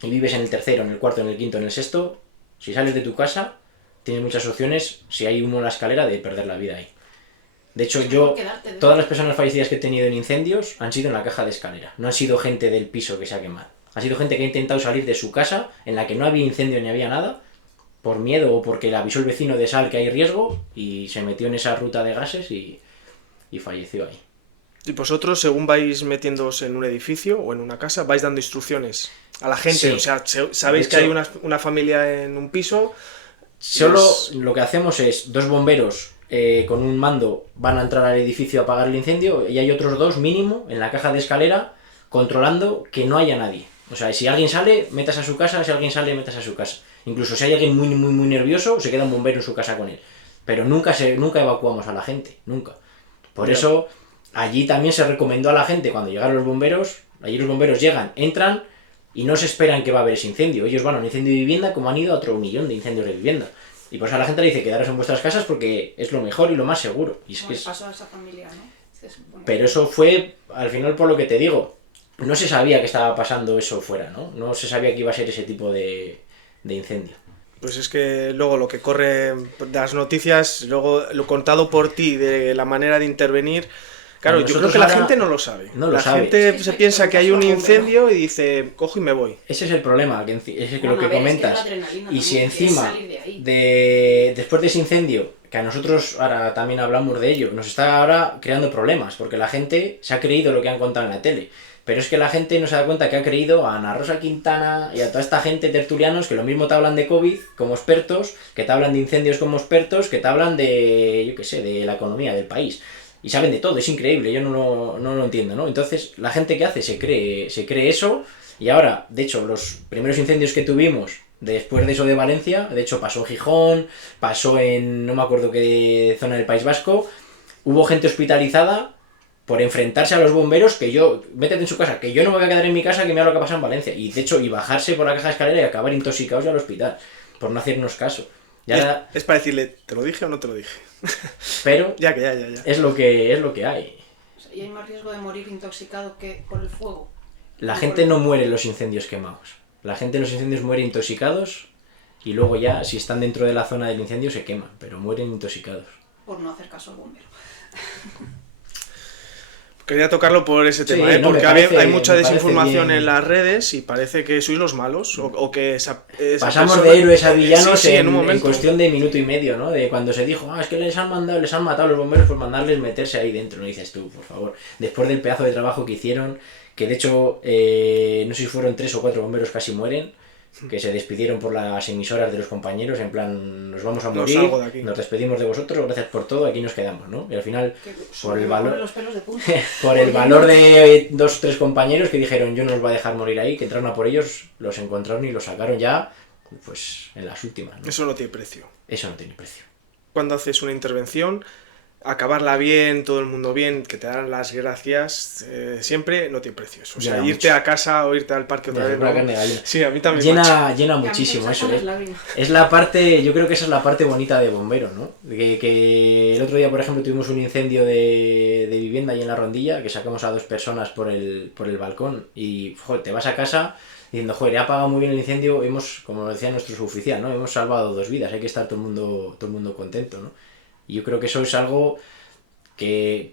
y vives en el tercero, en el cuarto, en el quinto, en el sexto, si sales de tu casa, tienes muchas opciones, si hay humo en la escalera, de perder la vida ahí. De hecho, todas las personas fallecidas que he tenido en incendios han sido en la caja de escalera. No han sido gente del piso que se ha quemado. Ha sido gente que ha intentado salir de su casa, en la que no había incendio ni había nada, por miedo o porque le avisó el vecino de sal que hay riesgo, y se metió en esa ruta de gases y falleció ahí. Y vosotros, según vais metiéndoos en un edificio o en una casa, vais dando instrucciones a la gente. Sí. O sea, sabéis De hecho, que hay una familia en un piso. Solo lo que hacemos es 2 bomberos con un mando van a entrar al edificio a apagar el incendio, y hay otros 2 mínimo en la caja de escalera controlando que no haya nadie. O sea, si alguien sale, metas a su casa, si alguien sale, metas a su casa. Incluso si hay alguien muy, muy, muy nervioso, se queda un bombero en su casa con él. Pero nunca evacuamos a la gente, nunca. Por eso, allí también se recomendó a la gente, cuando llegaron los bomberos, allí los bomberos llegan, entran y no se esperan que va a haber ese incendio. Ellos van a un incendio de vivienda como han ido a otro millón de incendios de vivienda. Y por eso a la gente le dice quedaros en vuestras casas porque es lo mejor y lo más seguro. Y es Como que le pasó a esa familia, ¿no? Se supone. Pero eso fue, al final, por lo que te digo, no se sabía que estaba pasando eso fuera, ¿no? No se sabía que iba a ser ese tipo de incendio. Pues es que luego lo que corre de las noticias, luego lo contado por ti, de la manera de intervenir. Claro, yo creo Nosotros que la ahora gente no lo sabe. no lo la sabe. gente Es que se piensa que hay un incendio y dice, cojo y me voy. Ese es el problema, es que Bueno, lo que a ver, es que comentas. la adrenalina Y si también, que es encima, salir de ahí. después de ese incendio, que a nosotros ahora también hablamos de ello, nos está ahora creando problemas, porque la gente se ha creído lo que han contado en la tele. Pero es que la gente no se da cuenta que ha creído a Ana Rosa Quintana y a toda esta gente tertulianos que lo mismo te hablan de COVID como expertos, que te hablan de incendios como expertos, que te hablan de, yo qué sé, de la economía del país. Y saben de todo, es increíble, yo no lo entiendo, ¿no? Entonces, la gente que hace se cree eso, y ahora, de hecho, los primeros incendios que tuvimos después de eso de Valencia, de hecho pasó en Gijón, pasó en no me acuerdo qué zona del País Vasco, hubo gente hospitalizada por enfrentarse a los bomberos, métete en su casa, que yo no me voy a quedar en mi casa, que mira lo que pasa en Valencia. Y de hecho, y bajarse por la caja de escalera y acabar intoxicados ya al hospital, por no hacernos caso. Es para decirle, ¿te lo dije o no te lo dije? Pero ya. es lo que hay. O sea, y hay más riesgo de morir intoxicado que por el fuego. La gente no muere en los incendios quemados. La gente en los incendios muere intoxicados y luego ya, si están dentro de la zona del incendio, se queman, pero mueren intoxicados. Por no hacer caso al bombero. Quería tocarlo por ese Sí, tema, no, porque me parece- hay mucha me parece desinformación bien. en las redes y parece que sois los malos, o que esa Pasamos persona- de héroes a villanos sí, en un momento. en cuestión de minuto y medio, ¿no? De cuando se dijo, es que les han matado a los bomberos por mandarles meterse ahí dentro. No dices tú, por favor. Después del pedazo de trabajo que hicieron, que de hecho, no sé si fueron 3 o 4 bomberos casi mueren, que se despidieron por las emisoras de los compañeros, en plan, nos vamos a No morir, salgo de aquí. nos despedimos de vosotros, gracias por todo, aquí nos quedamos, ¿no? Y al final, por el valor, los pelos de punta. por el valor de 2 o 3 compañeros que dijeron, yo no os voy a dejar morir ahí, que entraron a por ellos, los encontraron y los sacaron ya, pues, en las últimas, ¿no? Eso no tiene precio. Eso no tiene precio. Cuando haces una intervención, acabarla bien, todo el mundo bien, que te dan las gracias, siempre no tiene precio. O sea, Llena irte mucho. a casa o irte al parque otra Ya, vez. es una ¿no? carne de gallina. Sí, a mí también. macho. Llena muchísimo eso, ¿eh? Es la parte, yo creo que esa es la parte bonita de bombero, ¿no? Que el otro día, por ejemplo, tuvimos un incendio de vivienda ahí en la Rondilla, que sacamos a 2 personas por el balcón y, joder, te vas a casa diciendo, joder, he apagado muy bien el incendio, como decía nuestro suboficial, ¿no? Hemos salvado 2 vidas, hay que estar todo el mundo contento, ¿no? Y yo creo que eso es algo que,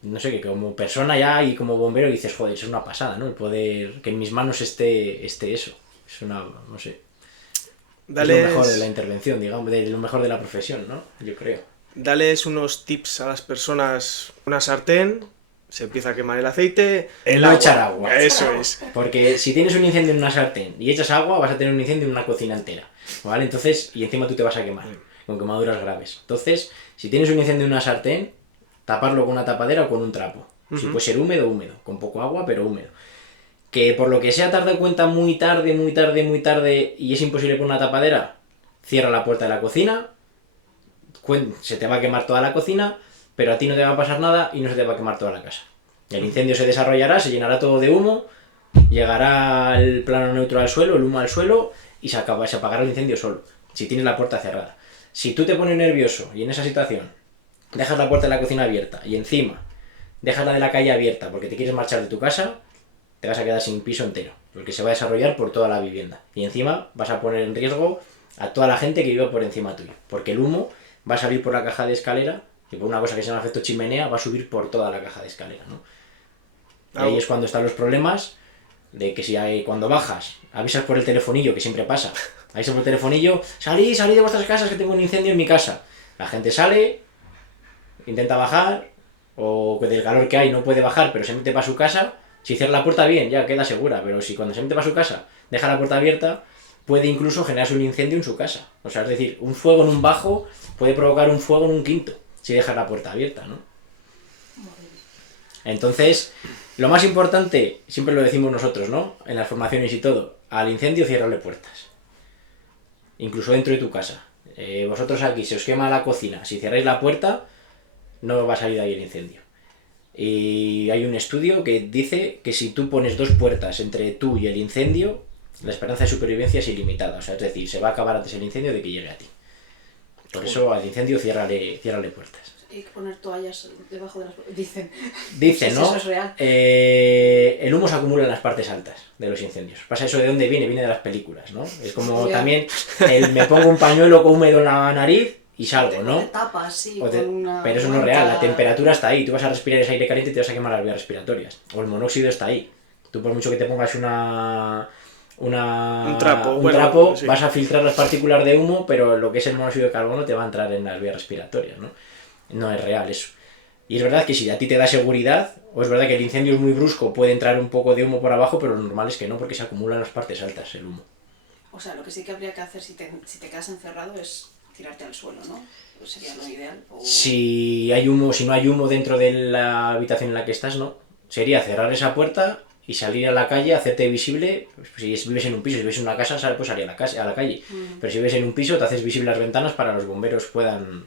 no sé, que como persona ya y como bombero dices, joder, es una pasada, ¿no? El poder, que en mis manos esté eso. Es una, no sé, Dales, es lo mejor de la intervención, digamos, de lo mejor de la profesión, ¿no? Yo creo. dales unos tips a las personas. Una sartén, se empieza a quemar el aceite. No echar agua. Eso es. Porque si tienes un incendio en una sartén y echas agua, vas a tener un incendio en una cocina entera, ¿vale? Entonces, y encima tú te vas a quemar, con quemaduras graves. Entonces, si tienes un incendio en una sartén, taparlo con una tapadera o con un trapo. Si puede ser húmedo, con poco agua, pero húmedo. Que por lo que sea te has dado cuenta muy tarde y es imposible poner una tapadera, cierra la puerta de la cocina, se te va a quemar toda la cocina, pero a ti no te va a pasar nada y no se te va a quemar toda la casa. El incendio se desarrollará, se llenará todo de humo, llegará el plano neutro al suelo, el humo al suelo y se apagará el incendio solo, si tienes la puerta cerrada. Si tú te pones nervioso y en esa situación dejas la puerta de la cocina abierta y encima dejas la de la calle abierta porque te quieres marchar de tu casa, te vas a quedar sin piso entero, porque se va a desarrollar por toda la vivienda. Y encima vas a poner en riesgo a toda la gente que vive por encima tuyo, porque el humo va a salir por la caja de escalera y por una cosa que se llama efecto chimenea va a subir por toda la caja de escalera, ¿no? Y ahí es cuando están los problemas de que si cuando bajas avisas por el telefonillo, que siempre pasa, avisas por el telefonillo, salid de vuestras casas que tengo un incendio en mi casa. La gente sale, intenta bajar, o del calor que hay no puede bajar, pero se mete para su casa. Si cierra la puerta bien, ya queda segura, pero si cuando se mete para su casa deja la puerta abierta, puede incluso generarse un incendio en su casa. O sea, es decir, un fuego en un bajo puede provocar un fuego en un quinto, si dejas la puerta abierta, ¿no? Entonces, lo más importante, siempre lo decimos nosotros, ¿no? En las formaciones y todo, al incendio ciérrale puertas. Incluso dentro de tu casa. Vosotros aquí, se os quema la cocina, si cerráis la puerta, no va a salir de ahí el incendio. Y hay un estudio que dice que si tú pones 2 puertas entre tú y el incendio, la esperanza de supervivencia es ilimitada. O sea, es decir, se va a acabar antes el incendio de que llegue a ti. Por eso al incendio ciérrale puertas. Hay que poner toallas debajo de las... Dicen, Dicen, ¿no? Eso es real. El humo se acumula en las partes altas de los incendios. Pasa eso de dónde viene de las películas, ¿no? Es como también me pongo un pañuelo húmedo en la nariz y salgo, ¿no? Te tapas, sí, pero eso no es real, la temperatura está ahí, tú vas a respirar ese aire caliente y te vas a quemar las vías respiratorias. O el monóxido está ahí. Tú por mucho que te pongas un trapo, sí, vas a filtrar las partículas de humo, pero lo que es el monóxido de carbono te va a entrar en las vías respiratorias, ¿no? No es real eso. Y es verdad que si a ti te da seguridad, o es verdad que el incendio es muy brusco, puede entrar un poco de humo por abajo, pero lo normal es que no, porque se acumula en las partes altas el humo. O sea, lo que sí que habría que hacer si te quedas encerrado es tirarte al suelo, ¿no? Pues sería lo ideal. Si hay humo, si no hay humo dentro de la habitación en la que estás, no. Sería cerrar esa puerta y salir a la calle, hacerte visible. Pues si vives en un piso, si vives en una casa, pues salir a la calle. Pero si vives en un piso, te haces visible las ventanas para que los bomberos puedan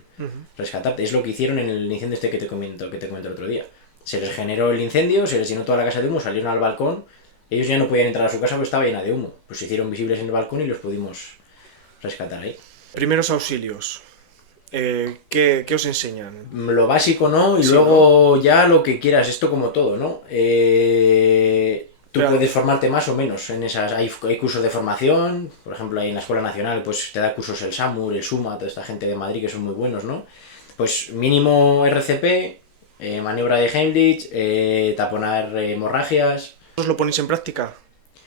rescatarte. Es lo que hicieron en el incendio que te comento el otro día. Se les generó el incendio, se les llenó toda la casa de humo, salieron al balcón. Ellos ya no podían entrar a su casa porque estaba llena de humo. Pues se hicieron visibles en el balcón y los pudimos rescatar ahí. Primeros auxilios. ¿Qué os enseñan? Lo básico, ¿no? Y sí, luego ¿no? Ya lo que quieras, esto como todo, ¿no? Tú puedes formarte más o menos en esas. Hay cursos de formación, por ejemplo, ahí en la Escuela Nacional, pues te da cursos el SAMUR, el SUMA, toda esta gente de Madrid que son muy buenos, ¿no? Pues mínimo RCP, maniobra de Heimlich, taponar hemorragias. ¿Os lo ponéis en práctica?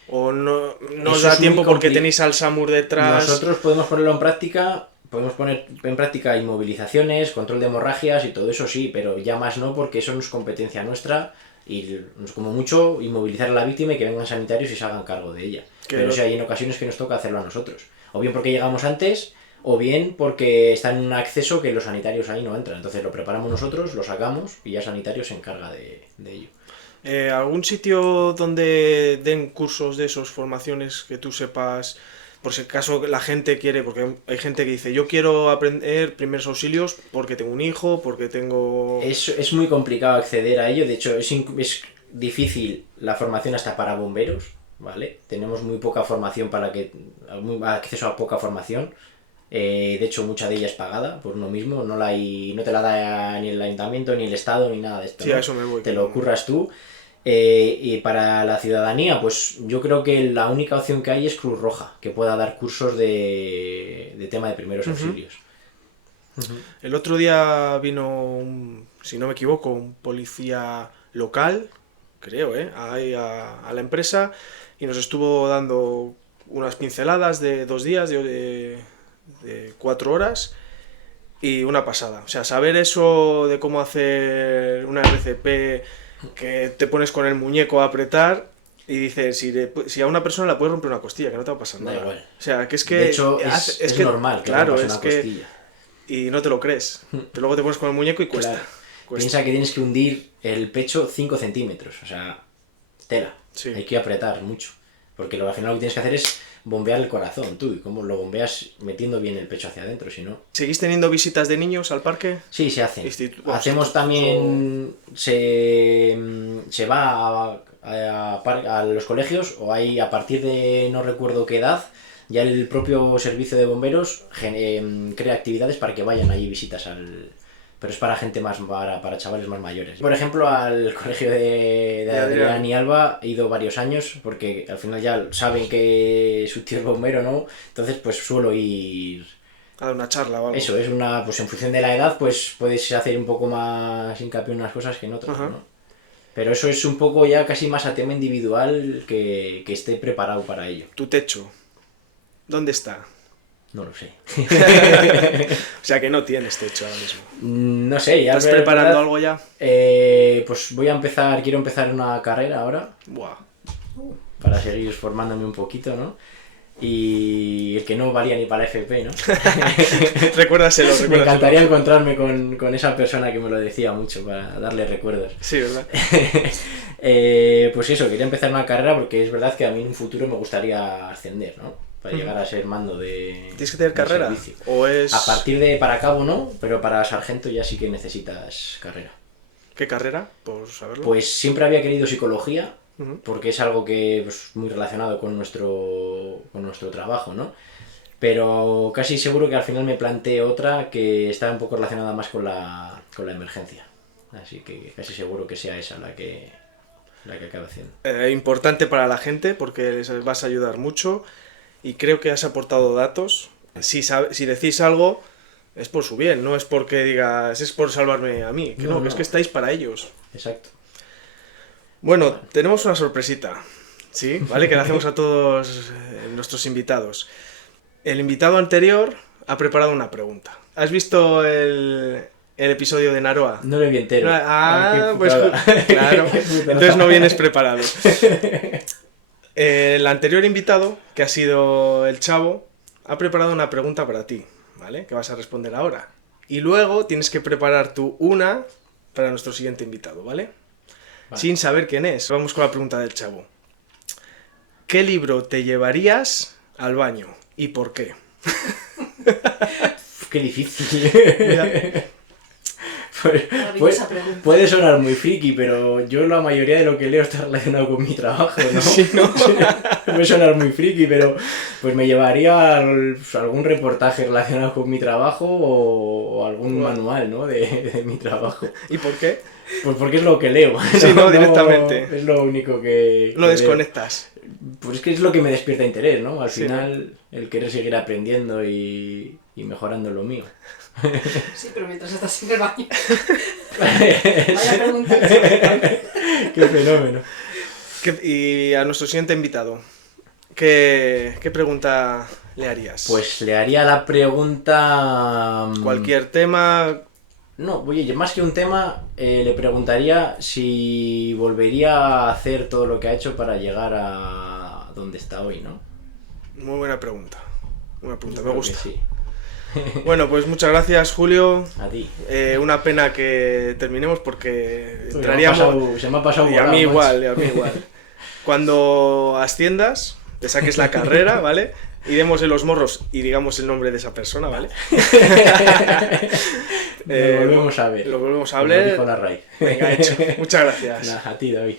¿O no os da tiempo porque tenéis al SAMUR detrás? Nosotros podemos ponerlo en práctica. Podemos poner en práctica inmovilizaciones, control de hemorragias y todo eso sí, pero ya más no porque eso no es competencia nuestra y como mucho inmovilizar a la víctima y que vengan sanitarios y se hagan cargo de ella. Pero sí, hay en ocasiones que nos toca hacerlo a nosotros. O bien porque llegamos antes, o bien porque está en un acceso que los sanitarios ahí no entran. Entonces lo preparamos nosotros, lo sacamos y ya sanitario se encarga de ello. ¿Algún sitio donde den cursos de esos, formaciones que tú sepas, por si acaso la gente quiere, porque hay gente que dice, yo quiero aprender primeros auxilios porque tengo un hijo, porque tengo... Es muy complicado acceder a ello, de hecho es difícil la formación hasta para bomberos, ¿vale? Tenemos muy poca formación acceso a poca formación. De hecho, mucha de ella es pagada por uno mismo, no te la da ni el ayuntamiento, ni el Estado, ni nada de esto. Sí, ¿no? a eso me voy. Te lo curras tú. Y para la ciudadanía, pues yo creo que la única opción que hay es Cruz Roja, que pueda dar cursos de tema de primeros auxilios. El otro día vino, si no me equivoco, un policía local, creo, ahí a la empresa, y nos estuvo dando unas pinceladas de 2 días, de 4 horas, y una pasada. O sea, saber eso de cómo hacer una RCP, que te pones con el muñeco a apretar y dices, si a una persona le puedes romper una costilla, que no te va a pasar nada. Da igual. O sea, que es que... De hecho, es que, normal que claro, rompas es una que costilla. Y no te lo crees. Pero luego te pones con el muñeco y cuesta. Claro. Cuesta. Piensa que tienes que hundir el pecho 5 centímetros, o sea, tela. Sí. Hay que apretar mucho. Porque al final lo que tienes que hacer es bombear el corazón, tú. Y como lo bombeas metiendo bien el pecho hacia adentro, si no... ¿Seguís teniendo visitas de niños al parque? Sí, se hacen. Bueno, Hacemos también... Se va a los colegios, o hay a partir de no recuerdo qué edad, ya el propio servicio de bomberos crea actividades para que vayan allí visitas pero es para gente para chavales más mayores. Por ejemplo, al colegio de Adrián y Alba he ido varios años, porque al final ya saben que su tío es bombero, ¿no? Entonces pues suelo ir... A dar una charla o algo. Eso, es pues en función de la edad, pues puedes hacer un poco más hincapié en unas cosas que en otras, ¿no? Pero eso es un poco ya casi más a tema individual que esté preparado para ello. ¿Tu techo? ¿Dónde está? No lo sé. O sea que no tienes techo ahora mismo. No sé, ya... ¿Estás preparando algo ya? Pues quiero empezar una carrera ahora. Buah. Para seguir formándome un poquito, ¿no? Y el que no valía ni para la FP, ¿no? Recuérdaselo. Me encantaría encontrarme con esa persona que me lo decía mucho para darle recuerdos. Sí, ¿verdad? Pues eso, quería empezar una carrera porque es verdad que a mí en un futuro me gustaría ascender, ¿no? Para llegar a ser mando de... ¿Tienes que tener carrera? Servicio. ¿O es...? A partir de para cabo no, pero para sargento ya sí que necesitas carrera. ¿Qué carrera? Por saberlo. Pues siempre había querido psicología, porque es algo que pues, muy relacionado con nuestro trabajo, ¿no? Pero casi seguro que al final me planteé otra que está un poco relacionada más con la emergencia. Así que casi seguro que sea esa la que acabe haciendo. Importante para la gente porque les vas a ayudar mucho y creo que has aportado datos. Si decís algo es por su bien, no es porque digas es por salvarme a mí, que no, que es que estáis para ellos. Exacto. Bueno, tenemos una sorpresita, ¿sí? ¿Vale? Que le hacemos a todos nuestros invitados. El invitado anterior ha preparado una pregunta. ¿Has visto el episodio de Naroa? No lo vi entero. Pues claro, entonces no vienes preparado. El anterior invitado, que ha sido el Chavo, ha preparado una pregunta para ti, ¿vale? Que vas a responder ahora. Y luego tienes que preparar tú una para nuestro siguiente invitado, ¿vale? Sin saber quién es. Vamos con la pregunta del Chavo. ¿Qué libro te llevarías al baño y por qué? Qué difícil. Mira. Puede sonar muy friki, pero yo la mayoría de lo que leo está relacionado con mi trabajo, ¿no? Sí, ¿no? Puede sonar muy friki, pero pues me llevaría algún reportaje relacionado con mi trabajo o algún manual, ¿no? de mi trabajo. ¿Y por qué? Pues porque es lo que leo. Sí, no, directamente. Es lo único que no desconectas. Pues es que es lo que me despierta interés, ¿no? Al final, el querer seguir aprendiendo y mejorando lo mío. Sí, pero mientras estás en el baño. Vaya pregunta. Qué fenómeno. Y a nuestro siguiente invitado, ¿qué pregunta le harías? Pues le haría la pregunta... Cualquier tema... No, oye, más que un tema, le preguntaría si volvería a hacer todo lo que ha hecho para llegar a donde está hoy, ¿no? Muy buena pregunta. Una pregunta, Yo me creo que gusta. sí. Bueno, pues muchas gracias, Julio. A ti. Una pena que terminemos porque Se entraríamos... me ha pasado Y a volado, mí macho. igual, y a mí igual. Cuando asciendas, te saques la carrera, ¿vale? Y demos en los morros y digamos el nombre de esa persona, ¿vale? Lo volvemos a ver. Lo volvemos a Como ver. dijo la raíz. Venga, hecho. Muchas gracias. Nada, a ti, David.